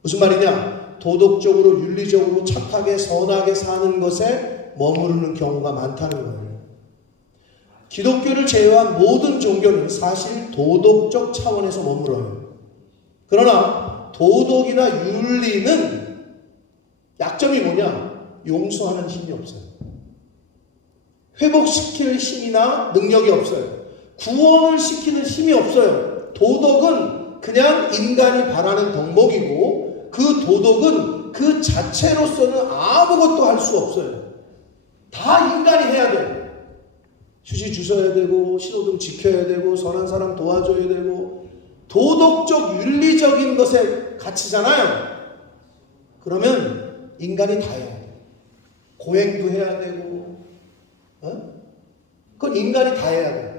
무슨 말이냐? 도덕적으로 윤리적으로 착하게 선하게 사는 것에 머무르는 경우가 많다는 거예요. 기독교를 제외한 모든 종교는 사실 도덕적 차원에서 머물어요. 그러나 도덕이나 윤리는 약점이 뭐냐? 용서하는 힘이 없어요. 회복시킬 힘이나 능력이 없어요. 구원을 시키는 힘이 없어요. 도덕은 그냥 인간이 바라는 덕목이고 그 도덕은 그 자체로서는 아무것도 할 수 없어요. 다 인간이 해야 돼요. 휴지 주셔야 되고 신호등 지켜야 되고 선한 사람 도와줘야 되고 도덕적 윤리적인 것에 갇히잖아요. 그러면 인간이 다 해야 돼요. 고행도 해야 되고 그건 인간이 다 해야 돼요.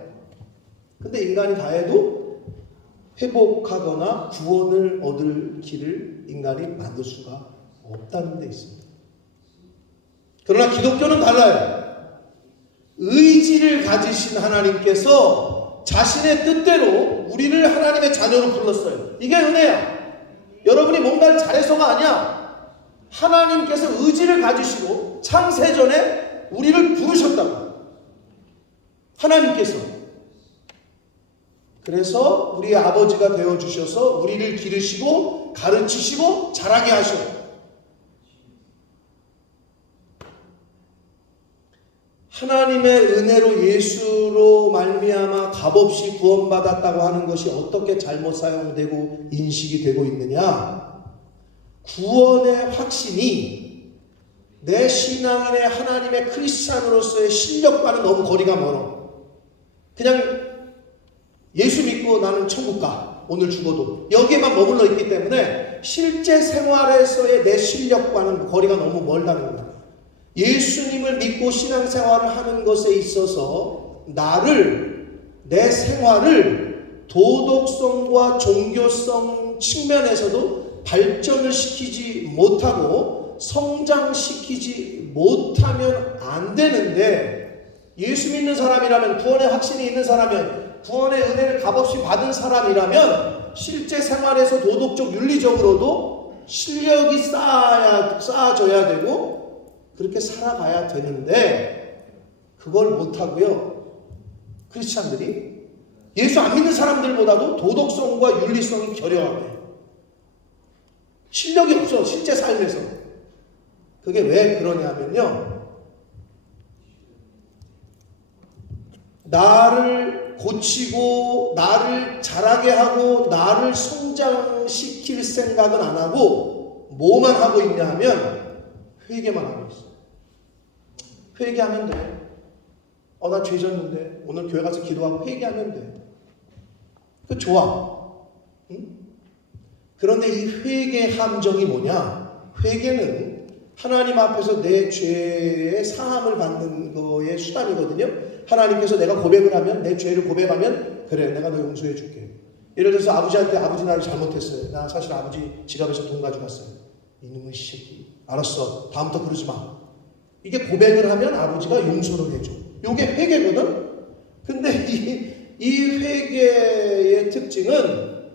근데 인간이 다 해도 회복하거나 구원을 얻을 길을 인간이 만들 수가 없다는 데 있습니다. 그러나 기독교는 달라요. 의지를 가지신 하나님께서 자신의 뜻대로 우리를 하나님의 자녀로 불렀어요. 이게 은혜야. 여러분이 뭔가를 잘해서가 아니야. 하나님께서 의지를 가지시고 창세전에 우리를 부르셨다고. 하나님께서. 그래서 우리의 아버지가 되어주셔서 우리를 기르시고 가르치시고 자라게 하셔요. 하나님의 은혜로 예수로 말미암아 값없이 구원받았다고 하는 것이 어떻게 잘못 사용되고 인식이 되고 있느냐? 구원의 확신이 내 신앙인의 하나님의 크리스찬으로서의 실력과는 너무 거리가 멀어. 그냥 예수 믿고 나는 천국 가. 오늘 죽어도. 여기에만 머물러 있기 때문에 실제 생활에서의 내 실력과는 거리가 너무 멀다는 거야. 예수님을 믿고 신앙생활을 하는 것에 있어서 내 생활을 도덕성과 종교성 측면에서도 발전을 시키지 못하고 성장시키지 못하면 안 되는데, 예수 믿는 사람이라면, 구원의 확신이 있는 사람이면, 구원의 은혜를 값없이 받은 사람이라면 실제 생활에서 도덕적 윤리적으로도 실력이 쌓아져야 되고 그렇게 살아가야 되는데 그걸 못하고요. 크리스찬들이 예수 안 믿는 사람들보다도 도덕성과 윤리성이 결여하게 실력이 없어. 실제 삶에서. 그게 왜 그러냐면요, 나를 고치고 나를 자라게 하고 나를 성장시킬 생각은 안 하고 뭐만 하고 있냐 하면 회개만 하고 있어. 회개하면 돼. 나 죄 졌는데 오늘 교회 가서 기도하고 회개하면 돼. 그 좋아. 응? 그런데 이 회개의 함정이 뭐냐? 회개는 하나님 앞에서 내 죄의 사함을 받는 거의 수단이거든요. 하나님께서 내가 고백을 하면, 내 죄를 고백하면, 그래 내가 너 용서해 줄게. 예를 들어서 아버지한테, 아버지 나를 잘못했어요. 나 사실 아버지 지갑에서 돈 가져갔어요. 이놈의 새끼. 알았어. 다음부터 그러지 마. 이게 고백을 하면 아버지가 용서를 해줘. 이게 회개거든. 근데 이 회개의 특징은,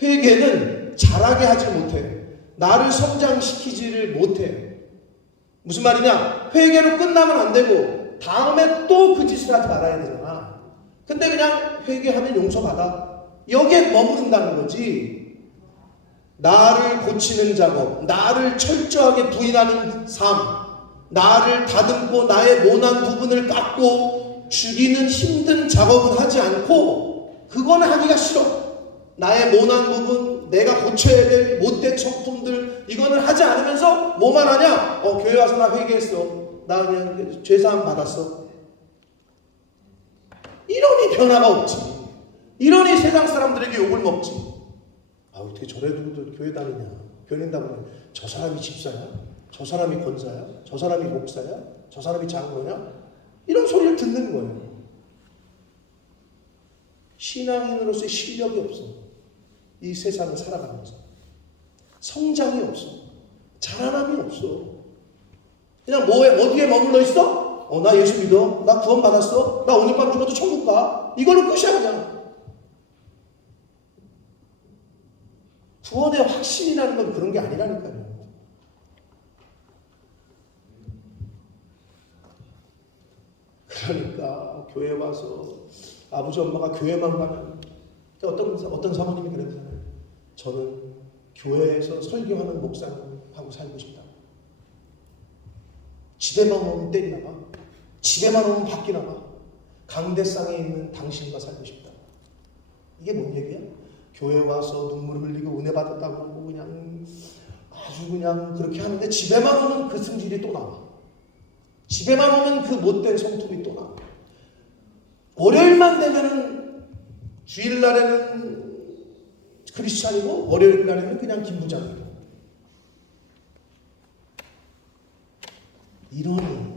회개는 자라게 하지 못해. 나를 성장시키지를 못해. 무슨 말이냐? 회개로 끝나면 안 되고 다음에 또 그 짓을 하지 말아야 되잖아. 근데 그냥 회개하면 용서받아. 여기에 머무른다는 거지. 나를 고치는 작업, 나를 철저하게 부인하는 삶, 나를 다듬고 나의 모난 부분을 깎고 죽이는 힘든 작업은 하지 않고, 그거는 하기가 싫어. 나의 모난 부분, 내가 고쳐야 될 못된 성품들, 이거는 하지 않으면서 뭐만 하냐? 교회 와서 나 회개했어. 나 그냥 죄사함 받았어. 이러니 변화가 없지. 이러니 세상 사람들에게 욕을 먹지. 어떻게 저래도 교회 다니냐? 교회 다니면 저 사람이 집사야? 저 사람이 권사야? 저 사람이 목사야? 저 사람이 장로냐? 이런 소리를 듣는 거예요. 신앙인으로서의 실력이 없어. 이 세상을 살아가면서 성장이 없어. 자라남이 없어. 그냥 어디에 머물러 있어? 나 예수 믿어? 나 구원 받았어? 나 오늘 밤 죽어도 천국 가? 이걸로 끝이야 그냥. 구원의 확신이라는 건 그런 게 아니라니까요. 그러니까 교회 와서 아버지 엄마가 교회만 가면 어떤 사모님이 그랬잖아요. 저는 교회에서 설교하는 목사님하고 살고 싶다. 집에만 오면 때리나 봐. 집에만 오면 바뀌나 봐. 강대상에 있는 당신과 살고 싶다. 이게 뭔 얘기야? 교회 와서 눈물 흘리고 은혜 받았다고 하고 그냥 아주 그냥 그렇게 하는데 집에만 오면 그 승질이 또 나와. 집에만 오면 그 못된 성품이 또 나와. 월요일만 되면은 주일날에는 크리스찬이고 월요일날에는 그냥 김부장이고. 이러니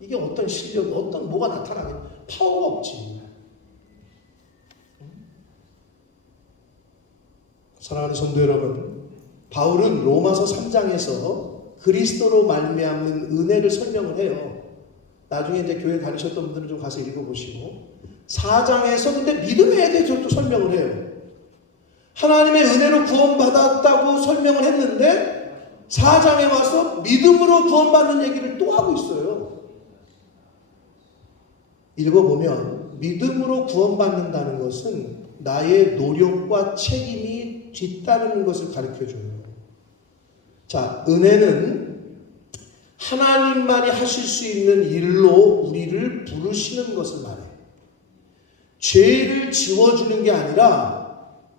이게 어떤 실력, 어떤 뭐가 나타나게 파워가 없지. 사랑하는 성도 여러분, 바울은 로마서 3장에서 그리스도로 말미암는 은혜를 설명을 해요. 나중에 이제 교회 다니셨던 분들은 좀 가서 읽어보시고 4장에서 근데 믿음에 대해서 또 설명을 해요. 하나님의 은혜로 구원받았다고 설명을 했는데 4장에 와서 믿음으로 구원받는 얘기를 또 하고 있어요. 읽어보면 믿음으로 구원받는다는 것은 나의 노력과 책임이 뒤따르는 것을 가르쳐줘요. 자, 은혜는 하나님만이 하실 수 있는 일로 우리를 부르시는 것을 말해요. 죄를 지워주는 게 아니라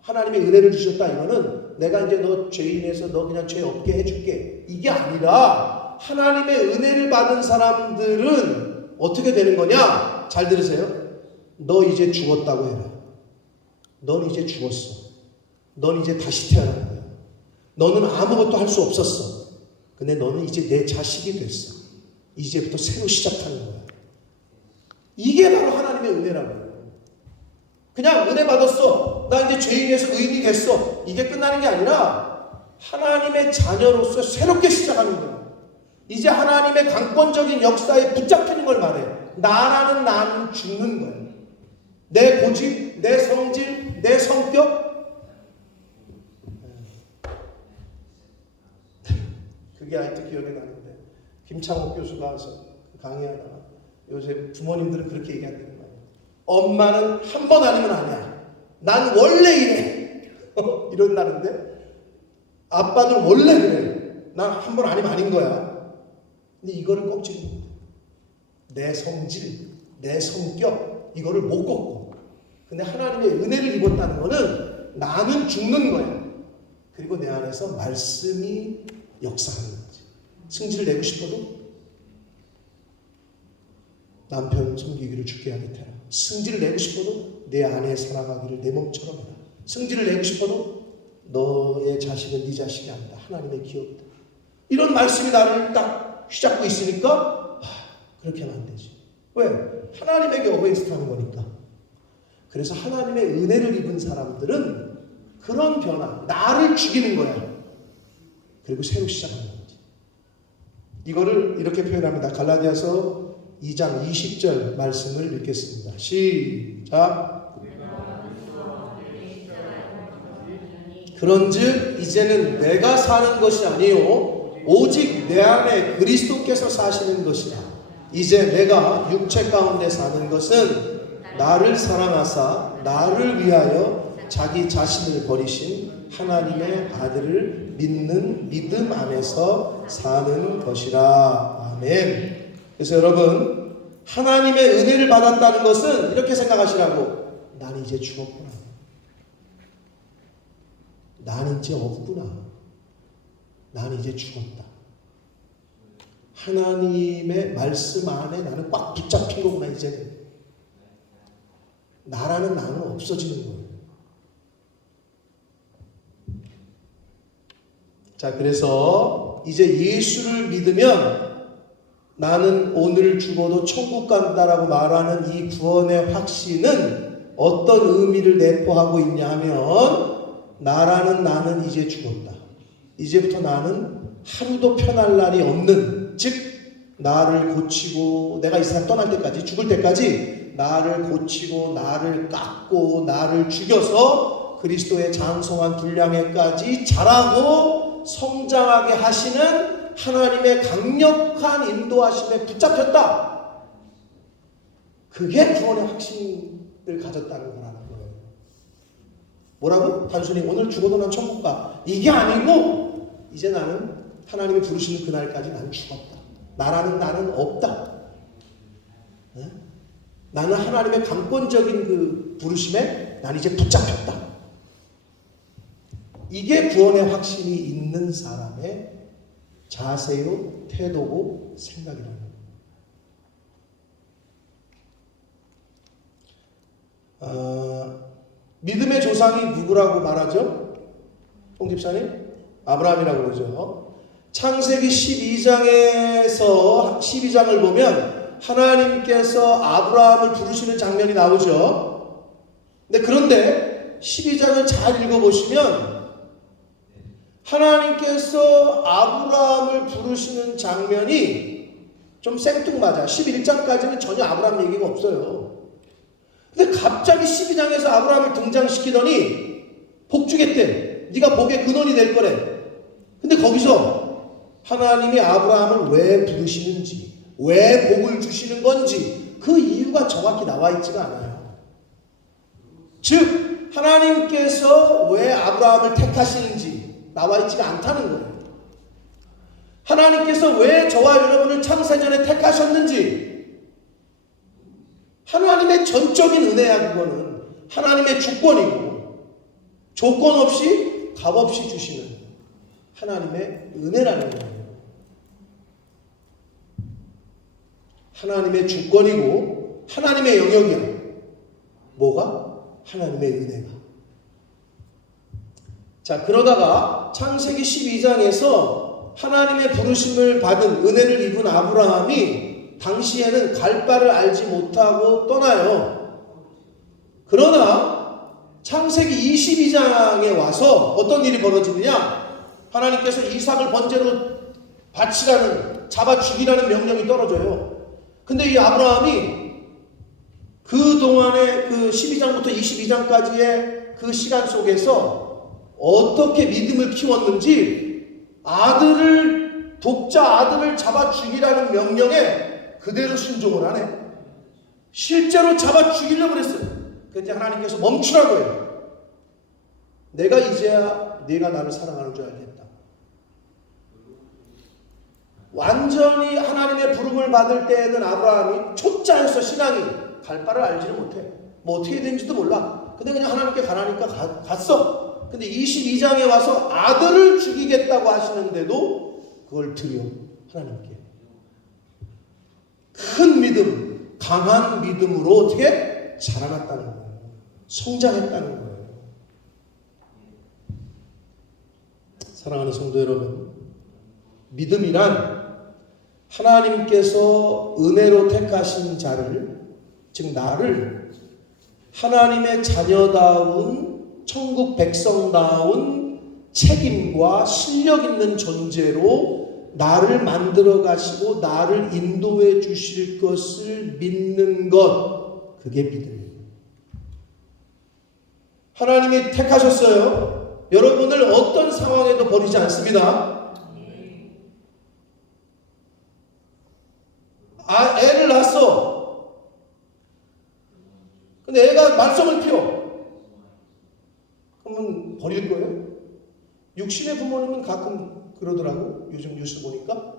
하나님의 은혜를 주셨다 이거는 내가 이제 너 죄인에서 너 그냥 죄 없게 해줄게 이게 아니라 하나님의 은혜를 받은 사람들은 어떻게 되는 거냐? 잘 들으세요. 너 이제 죽었다고 해라. 넌 이제 죽었어. 넌 이제 다시 태어난 거야. 너는 아무것도 할 수 없었어. 근데 너는 이제 내 자식이 됐어. 이제부터 새로 시작하는 거야. 이게 바로 하나님의 은혜라고요. 그냥 은혜 받았어. 나 이제 죄인에서 의인이 됐어. 이게 끝나는 게 아니라 하나님의 자녀로서 새롭게 시작하는 거야. 이제 하나님의 강권적인 역사에 붙잡히는 걸 말해. 나는 죽는 거야. 내 고집, 내 성질, 내 성격. 그게 아직도 기억이 나는데 김창옥 교수가 와서 강의하다가 요새 부모님들은 그렇게 얘기한다는 거예요. 엄마는 한 번 아니면 아니야. 난 원래 이래. 이런다는데 아빠는 원래 그래. 난 한 번 아니면 아닌 거야. 근데 이거를 꺾지 못해. 내 성질, 내 성격 이거를 못 꺾고. 근데 하나님의 은혜를 입었다는 거는 나는 죽는 거야. 그리고 내 안에서 말씀이 역사하는 거지. 승질을 내고 싶어도 남편 섬기기를 주께 하게 해라. 승질을 내고 싶어도 내 아내 사랑하기를 내 몸처럼 해라. 승질을 내고 싶어도 너의 자식은 네 자식이 아니다. 하나님의 기업이다. 이런 말씀이 나를 딱 휘잡고 있으니까 그렇게 하면 안 되지. 왜? 하나님에게 어게인스트 하는 거니까. 그래서 하나님의 은혜를 입은 사람들은 그런 변화, 나를 죽이는 거야. 그리고 새로 시작하는 거지. 이거를 이렇게 표현합니다. 갈라디아서 2장 20절 말씀을 읽겠습니다. 시작. 그런즉 이제는 내가 사는 것이 아니요 오직 내 안에 그리스도께서 사시는 것이라. 이제 내가 육체 가운데 사는 것은 나를 사랑하사 나를 위하여 자기 자신을 버리신 하나님의 아들을 믿는 믿음 안에서 사는 것이라. 아멘. 그래서 여러분 하나님의 은혜를 받았다는 것은 이렇게 생각하시라고. 난 이제 죽었구나. 난 이제 없구나. 난 이제 죽었다. 하나님의 말씀 안에 나는 꽉 붙잡힌 거구나. 이제는 나라는 나는 없어지는 거예요. 자, 그래서 이제 예수를 믿으면 나는 오늘 죽어도 천국 간다라고 말하는 이 구원의 확신은 어떤 의미를 내포하고 있냐 하면 나라는 나는 이제 죽었다. 이제부터 나는 하루도 편할 날이 없는, 즉 나를 고치고 내가 이 세상 떠날 때까지 죽을 때까지 나를 고치고 나를 깎고 나를 죽여서 그리스도의 장성한 분량에까지 자라고 성장하게 하시는 하나님의 강력한 인도하심에 붙잡혔다. 그게 구원의 확신을 가졌다는 거라는 거예요. 뭐라고? 단순히 오늘 죽어도 난 천국 가. 이게 아니고 이제 나는 하나님이 부르시는 그날까지 난 죽었다. 나라는 나는 없다. 네? 나는 하나님의 강권적인 그 부르심에 난 이제 붙잡혔다. 이게 구원의 확신이 있는 사람의 자세요, 태도고 생각이라는 거예요. 믿음의 조상이 누구라고 말하죠? 홍 집사님? 아브라함이라고 그러죠. 창세기 12장을 보면 하나님께서 아브라함을 부르시는 장면이 나오죠. 그런데 12장을 잘 읽어보시면 하나님께서 아브라함을 부르시는 장면이 좀 생뚱맞아. 11장까지는 전혀 아브라함 얘기가 없어요. 근데 갑자기 12장에서 아브라함을 등장시키더니 복 주겠대. 네가 복의 근원이 될 거래. 근데 거기서 하나님이 아브라함을 왜 부르시는지, 왜 복을 주시는 건지 그 이유가 정확히 나와 있지가 않아요. 즉 하나님께서 왜 아브라함을 택하시는지 나와 있지가 않다는 거예요. 하나님께서 왜 저와 여러분을 창세전에 택하셨는지 하나님의 전적인 은혜야. 그거는 하나님의 주권이고 조건 없이 값 없이 주시는 하나님의 은혜라는 거예요. 하나님의 주권이고 하나님의 영역이야. 뭐가? 하나님의 은혜가. 자, 그러다가 창세기 12장에서 하나님의 부르심을 받은 은혜를 입은 아브라함이 당시에는 갈 바를 알지 못하고 떠나요. 그러나 창세기 22장에 와서 어떤 일이 벌어지느냐? 하나님께서 이삭을 번제로 바치라는, 잡아 죽이라는 명령이 떨어져요. 근데 이 아브라함이 그동안의 그 12장부터 22장까지의 그 시간 속에서 어떻게 믿음을 키웠는지 독자 아들을 잡아 죽이라는 명령에 그대로 순종을 하네. 실제로 잡아 죽이려고 그랬어요. 그런데 하나님께서 멈추라고 해요. 내가 이제야 네가 나를 사랑하는 줄 알겠다. 완전히 하나님의 부름을 받을 때에는 아브라함이 초짜였어. 신앙이 갈 바를 알지는 못해. 뭐 어떻게 된지도 몰라. 근데 그냥 하나님께 가라니까 갔어. 근데 22장에 와서 아들을 죽이겠다고 하시는데도 그걸 드려 하나님께. 큰 믿음, 강한 믿음으로 어떻게 자라났다는 거예요. 성장했다는 거예요. 사랑하는 성도 여러분, 믿음이란 하나님께서 은혜로 택하신 자를, 즉 나를 하나님의 자녀다운 천국 백성다운 책임과 실력 있는 존재로 나를 만들어 가시고 나를 인도해 주실 것을 믿는 것, 그게 믿음이에요. 하나님이 택하셨어요. 여러분을 어떤 상황에도 버리지 않습니다. 애를 낳았어. 근데 애가 말썽을 피워. 그러면 버릴 거예요? 육신의 부모님은 가끔 그러더라고. 요즘 뉴스 보니까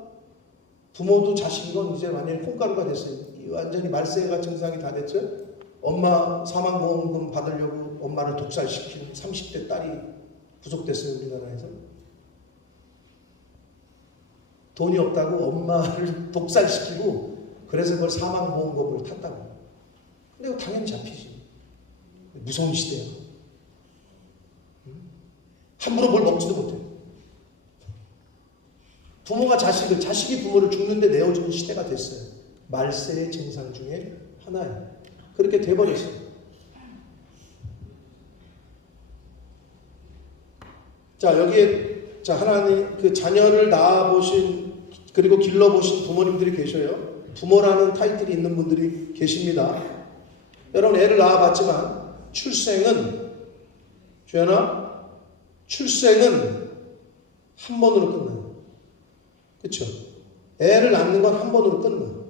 부모도 자식이건 이제 완전히 콩가루가 됐어요. 완전히 말세가 증상이 다 됐죠. 엄마 사망보험금 받으려고 엄마를 독살시킨 30대 딸이 구속됐어요. 우리나라에서. 돈이 없다고 엄마를 독살시키고 그래서 그걸 사망보험금을 탔다고. 근데 이거 당연히 잡히지. 무서운 시대야. 함부로 뭘 먹지도 못해. 부모가 자식이 부모를 죽는데 내어주는 시대가 됐어요. 말세의 증상 중에 하나예요. 그렇게 돼버렸어요. 자, 여기에 하나님 그 자녀를 낳아보신 그리고 길러보신 부모님들이 계셔요. 부모라는 타이틀이 있는 분들이 계십니다. 여러분 애를 낳아봤지만 출생은 주연아 출생은 한 번으로 끝나요. 그렇죠? 애를 낳는 건 한 번으로 끝나요.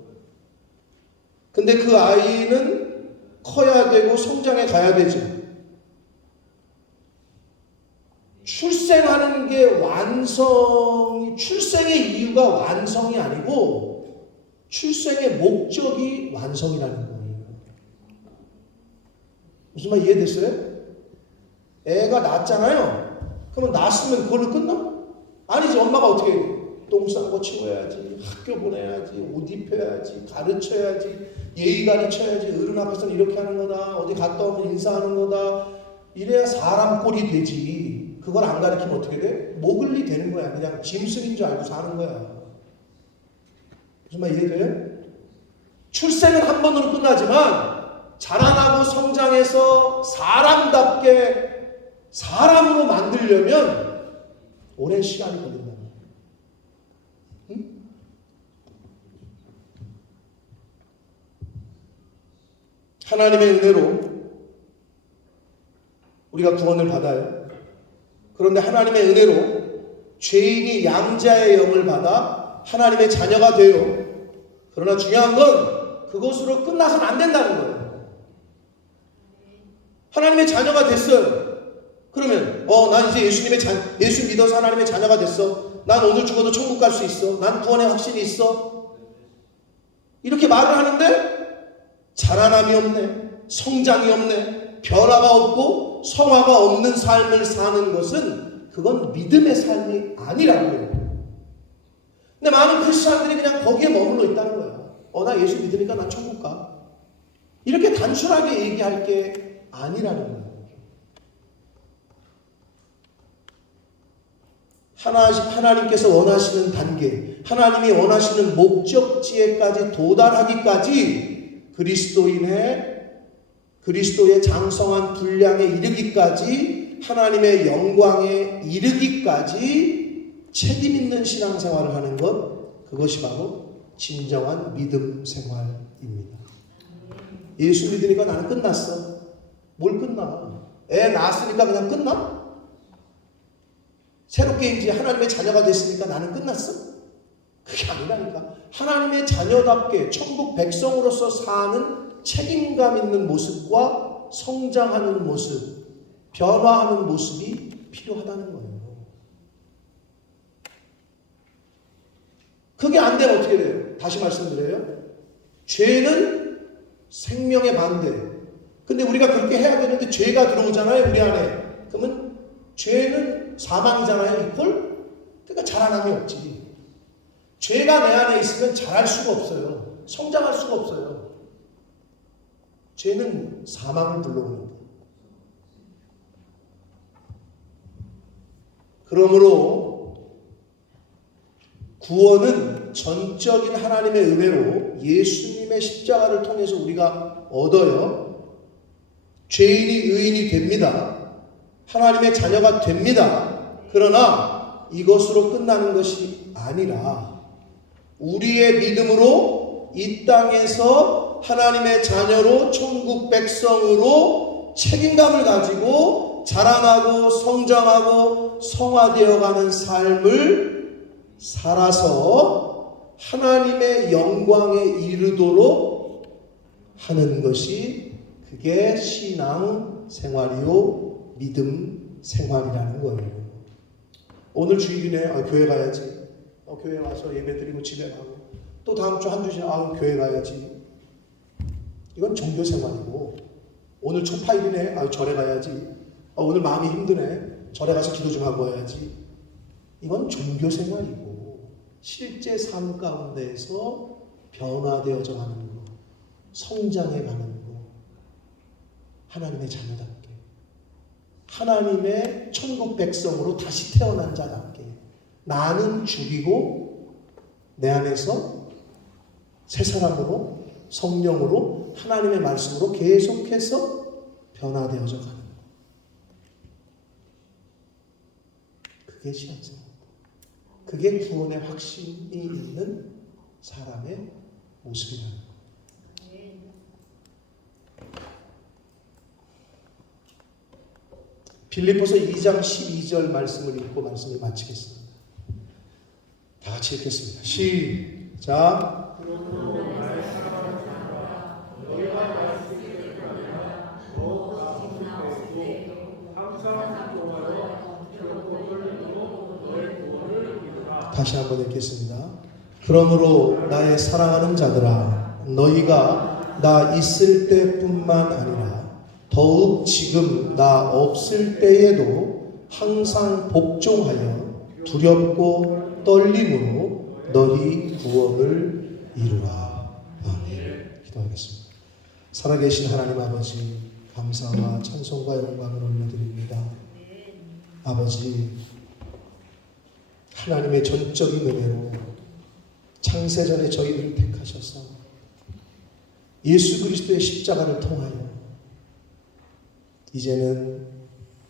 근데 그 아이는 커야 되고 성장해 가야 되죠. 출생하는 게 출생의 이유가 완성이 아니고 출생의 목적이 완성이라는 거예요. 무슨 말 이해됐어요? 애가 낳았잖아요. 그러면 낳았으면 그걸로 끝나? 아니지. 엄마가 어떻게 해? 똥 싸고 치워야지, 학교 보내야지, 옷 입혀야지, 가르쳐야지, 예의 가르쳐야지, 어른 앞에서는 이렇게 하는 거다, 어디 갔다 오면 인사하는 거다. 이래야 사람 꼴이 되지. 그걸 안 가르치면 어떻게 돼? 모글리 되는 거야. 그냥 짐승인 줄 알고 사는 거야. 무슨 말 이해돼요? 출생은 한 번으로 끝나지만 자라나고 성장해서 사람답게 사람으로 만들려면 오랜 시간이 걸린다. 응? 하나님의 은혜로 우리가 구원을 받아요. 그런데 하나님의 은혜로 죄인이 양자의 영을 받아 하나님의 자녀가 돼요. 그러나 중요한 건 그것으로 끝나서는 안 된다는 거예요. 하나님의 자녀가 됐어요. 그러면 난 이제 예수 믿어서 하나님의 자녀가 됐어. 난 오늘 죽어도 천국 갈 수 있어. 난 구원의 확신이 있어. 이렇게 말을 하는데 자라남이 없네. 성장이 없네. 변화가 없고 성화가 없는 삶을 사는 것은 그건 믿음의 삶이 아니라고요. 근데 많은 크리스찬들이 그냥 거기에 머물러 있다는 거야. 나 예수 믿으니까 난 천국 가. 이렇게 단순하게 얘기할 게 아니라는 거예요. 하나님께서 원하시는 단계, 하나님이 원하시는 목적지에까지 도달하기까지 그리스도의 장성한 분량에 이르기까지 하나님의 영광에 이르기까지 책임 있는 신앙생활을 하는 것, 그것이 바로 진정한 믿음 생활입니다. 예수 믿으니까 나는 끝났어. 뭘 끝나? 애 낳았으니까 그냥 끝나? 새롭게 이제 하나님의 자녀가 됐으니까 나는 끝났어? 그게 아니라니까. 하나님의 자녀답게 천국 백성으로서 사는 책임감 있는 모습과 성장하는 모습, 변화하는 모습이 필요하다는 거예요. 그게 안 되면 어떻게 돼요? 다시 말씀드려요. 죄는 생명의 반대. 근데 우리가 그렇게 해야 되는데 죄가 들어오잖아요, 우리 안에. 그러면 죄는 사망이잖아요, 이꼴? 그러니까 자라남이 없지. 죄가 내 안에 있으면 자랄 수가 없어요. 성장할 수가 없어요. 죄는 사망을 불러옵니다. 그러므로 구원은 전적인 하나님의 은혜로 예수님의 십자가를 통해서 우리가 얻어요. 죄인이 의인이 됩니다. 하나님의 자녀가 됩니다. 그러나 이것으로 끝나는 것이 아니라 우리의 믿음으로 이 땅에서 하나님의 자녀로 천국 백성으로 책임감을 가지고 자라나고 성장하고 성화되어가는 삶을 살아서 하나님의 영광에 이르도록 하는 것이 그게 신앙 생활이요 믿음 생활이라는 거예요. 오늘 주일이네. 교회 가야지. 교회 와서 예배 드리고 집에 가고 또 다음 주 한두 시간 교회 가야지. 이건 종교 생활이고 오늘 초파일이네. 절에 가야지. 오늘 마음이 힘드네. 절에 가서 기도 좀 하고 와야지. 이건 종교 생활이고 실제 삶 가운데에서 변화되어져 가는 것, 성장해 가는 것, 하나님의 자녀답게, 하나님의 천국 백성으로 다시 태어난 자답게 나는 죽이고 내 안에서 새 사람으로 성령으로 하나님의 말씀으로 계속해서 변화되어져 가는 것. 그게 신앙생활입니다. 그게 구원의 확신이 있는 사람의 모습이라는 거예요. 빌립보서 2장 12절 말씀을 읽고 말씀을 마치겠습니다. 다 같이 읽겠습니다. 시작. 다시 한번 읽겠습니다. 그러므로 나의 사랑하는 자들아, 너희가 나 있을 때뿐만 아니라 더욱 지금 나 없을 때에도 항상 복종하여 두렵고 떨림으로 너희 구원을 이루라. 아멘. 기도하겠습니다. 살아계신 하나님 아버지, 감사와 찬송과 영광을 올려드립니다. 아버지, 하나님의 전적인 은혜로 창세전에 저희들을 택하셔서 예수 그리스도의 십자가를 통하여 이제는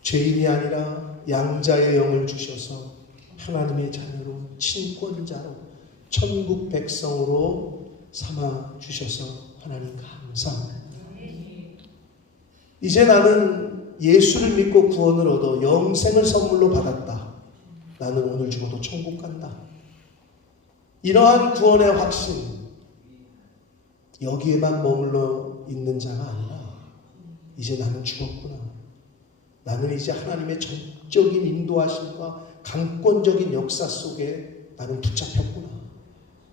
죄인이 아니라 양자의 영을 주셔서 하나님의 자녀로 친권자로 천국 백성으로 삼아 주셔서 하나님 감사합니다. 이제 나는 예수를 믿고 구원을 얻어 영생을 선물로 받았다. 나는 오늘 죽어도 천국 간다. 이러한 구원의 확신, 여기에만 머물러 있는 자가 아니라 이제 나는 죽었구나. 나는 이제 하나님의 전적인 인도하심과 강권적인 역사 속에 나는 붙잡혔구나.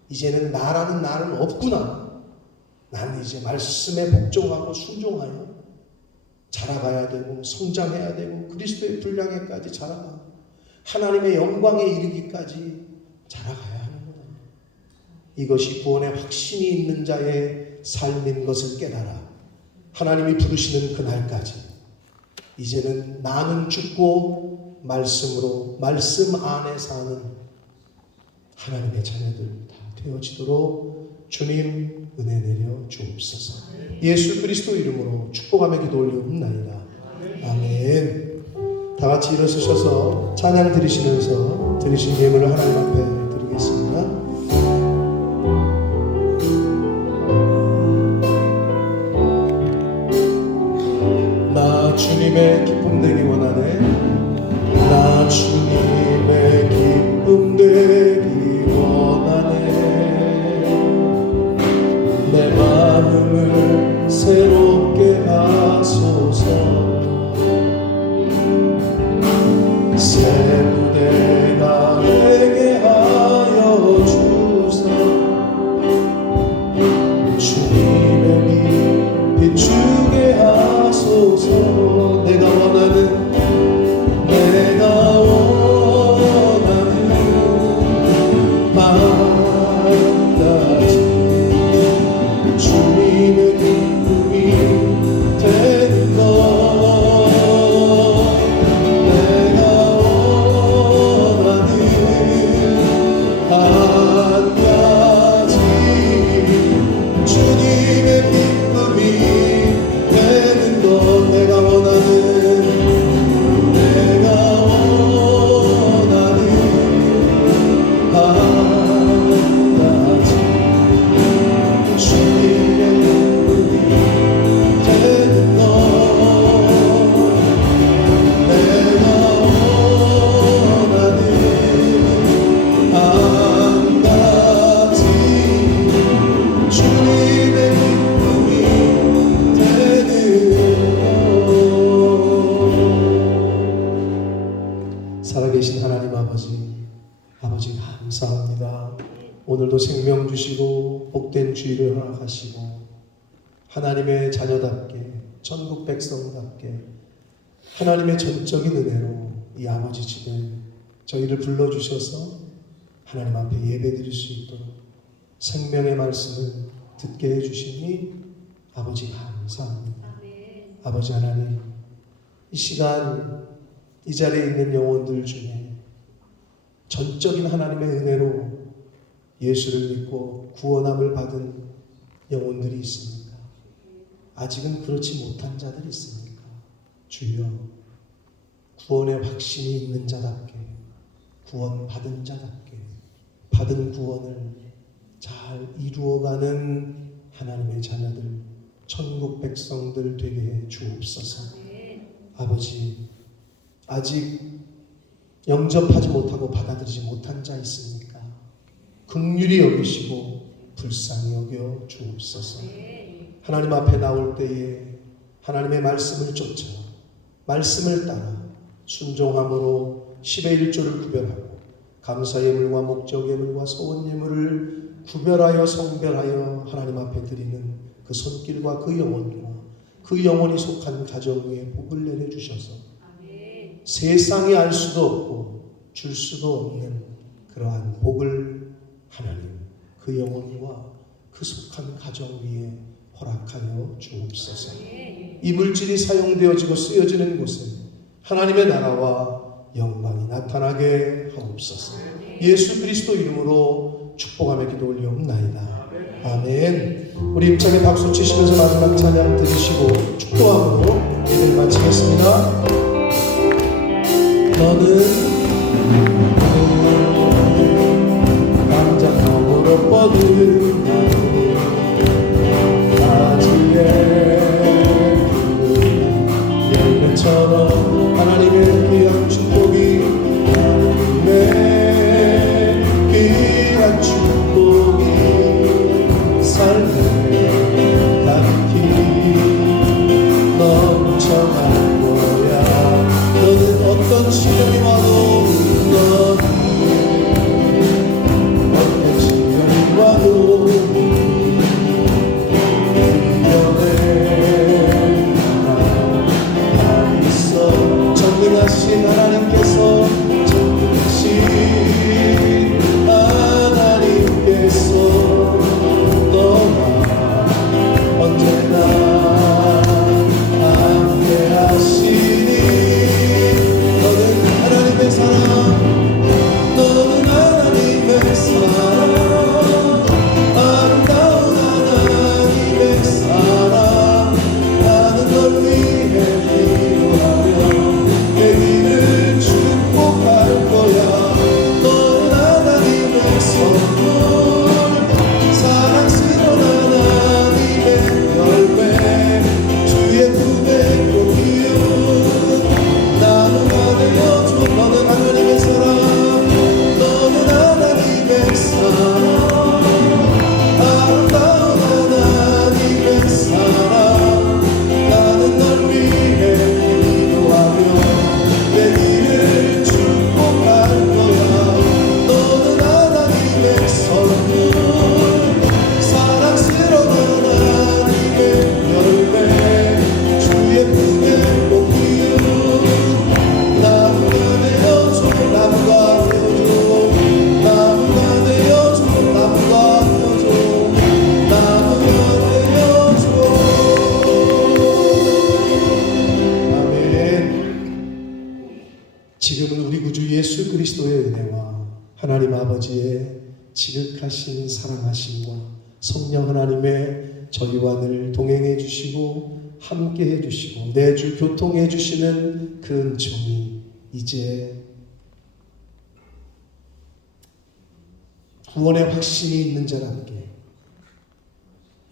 이제는 나라는 나는 없구나. 나는 이제 말씀에 복종하고 순종하여 자라가야 되고 성장해야 되고 그리스도의 분량에까지 자라가 하나님의 영광에 이르기까지 자라가야 하는구나. 이것이 구원의 확신이 있는 자의 삶인 것을 깨달아 하나님이 부르시는 그날까지 이제는 나는 죽고 말씀으로 말씀 안에 사는 하나님의 자녀들 다 되어지도록 주님 은혜 내려 주옵소서. 예수 그리스도 이름으로 축복하며 기도 올리옵나이다. 아멘. 다 같이 일어서셔서 찬양 드리시면서 드리신 예물을 하나님 앞에 드리겠습니다. 나 주님의 기쁨 되기 원하네. 나 주님의 기쁨 되기 원하네. 내 마음을 새롭게 하소서. 새 무대가 되게 하여 주사. 주님의 빛 비추게 하소서. 내가 원하는 마음까지 주님의 기쁨이 되는 것. 내가 원하는 한 가지 주님의 기쁨이 되는 것. 내가 원하는 한 가지 주님의 기쁨이 되는 것. 내가 원하는 한 가지 주님의 기쁨이 되는 것. 살아계신 하나님 아버지, 아버지 감사합니다. 오늘도 생명 주시고 복된 주일을 허락하시고 하나님의 자녀답게 천국 백성답게 하나님의 전적인 은혜로 이 아버지 집에 저희를 불러주셔서 하나님 앞에 예배드릴 수 있도록 생명의 말씀을 듣게 해주시니 아버지 감사합니다. 아버지 하나님, 이 시간 이 자리에 있는 영혼들 중에 전적인 하나님의 은혜로 예수를 믿고 구원함을 받은 영혼들이 있습니까? 아직은 그렇지 못한 자들이 있습니까? 주여, 구원의 확신이 있는 자답게 구원 받은 자답게 받은 구원을 잘 이루어가는 하나님의 자녀들, 천국 백성들 되게 해 주옵소서. 아버지, 아직 영접하지 못하고 받아들이지 못한 자 있습니까? 긍휼히 여기시고 불쌍히 여겨 주옵소서. 하나님 앞에 나올 때에 하나님의 말씀을 쫓아 말씀을 따라 순종함으로 10의 1조를 구별하고 감사 예물과 목적 예물과 소원 예물을 구별하여 성별하여 하나님 앞에 드리는 그 손길과 그 영혼과 그 영혼이 속한 가정 위에 복을 내려주셔서 세상이 알 수도 없고 줄 수도 없는 그러한 복을 하나님 그 영혼과 그 속한 가정 위에 허락하여 주옵소서. 이 물질이 사용되어지고 쓰여지는 곳에 하나님의 나라와 영광이 나타나게 하옵소서. 예수 그리스도 이름으로 축복하며 기도 올리옵나이다. 아멘. 우리 힘차게 박수 치시면서 마지막 찬양 들으시고 축도함으로 예배를 마치겠습니다. 너는 당장 너머로 뻗은 가지의 열매처럼 하나님의 귀한 축복이 하나님의 귀한 축복이 삶에 가득히 넘쳐갈 거야. 너는 어떤 시련이 와도 어떤 시련이 와도 이겨내 나 있어. 전능하신 하나님께서 전능하신 하나님께서 너와 언제나 함께 하시니 너는 하나님의 사랑 너는 하나님의 사랑 아름다운 하나님의 사랑 나는 널 위해 기도하며 내 길을 축복할 거야. 너는 하나님의 선물 사랑스러운 하나님의 열매 주의 품에 꼭 이은 나무가 되어줘. 너는 하나님의 사랑 너는 하나님의 사랑 아름다운 하나님의 사랑 나는 널 위해 기도하며 내 길을 축복할 거야. 너는 하나님의 선물 사랑스러운 하나님의 열매 주의 품에 꼭 이은 나무가 되어줘. 나무가 되어줘. 나무가 되어줘. 나무가 되어줘. 나무가 되어줘. 아멘. 지금은 우리 구주 예수 그리스도의 은혜와 하나님 아버지의 지극하신 사랑하심과 성령 하나님의 저희와 늘 동행해 주시고 함께 해 주시고 매주 교통해 주시는 그 은총이 이제 구원의 확신이 있는 자답게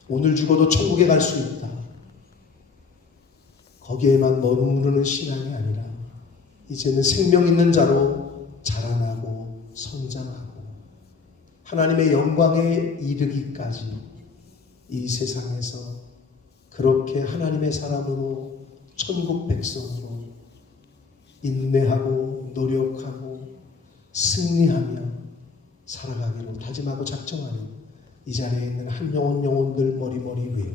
오늘 죽어도 천국에 갈 수 있다. 거기에만 머무르는 신앙이 아니라 이제는 생명 있는 자로 자라나고 성장하고 하나님의 영광에 이르기까지 이 세상에서 그렇게 하나님의 사람으로 천국 백성으로 인내하고 노력하고 승리하며 살아가기로 다짐하고 작정하는 이 자리에 있는 한 영혼들 머리머리 위에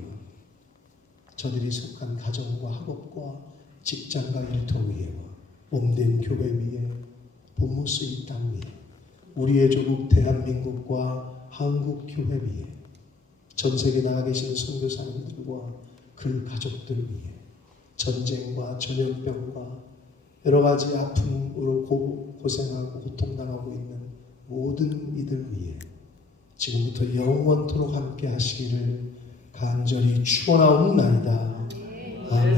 저들이 속한 가정과 학업과 직장과 일터 위에 몸된 교회 위에 본무스 이 땅 위에 우리의 조국 대한민국과 한국 교회 위에 전 세계 나가 계시는 선교사님들과 그 가족들 위에 전쟁과 전염병과 여러 가지 아픔으로 고생하고 고통당하고 있는 모든 이들 위에 지금부터 영원토록 함께 하시기를 간절히 축원하옵나이다. 아멘.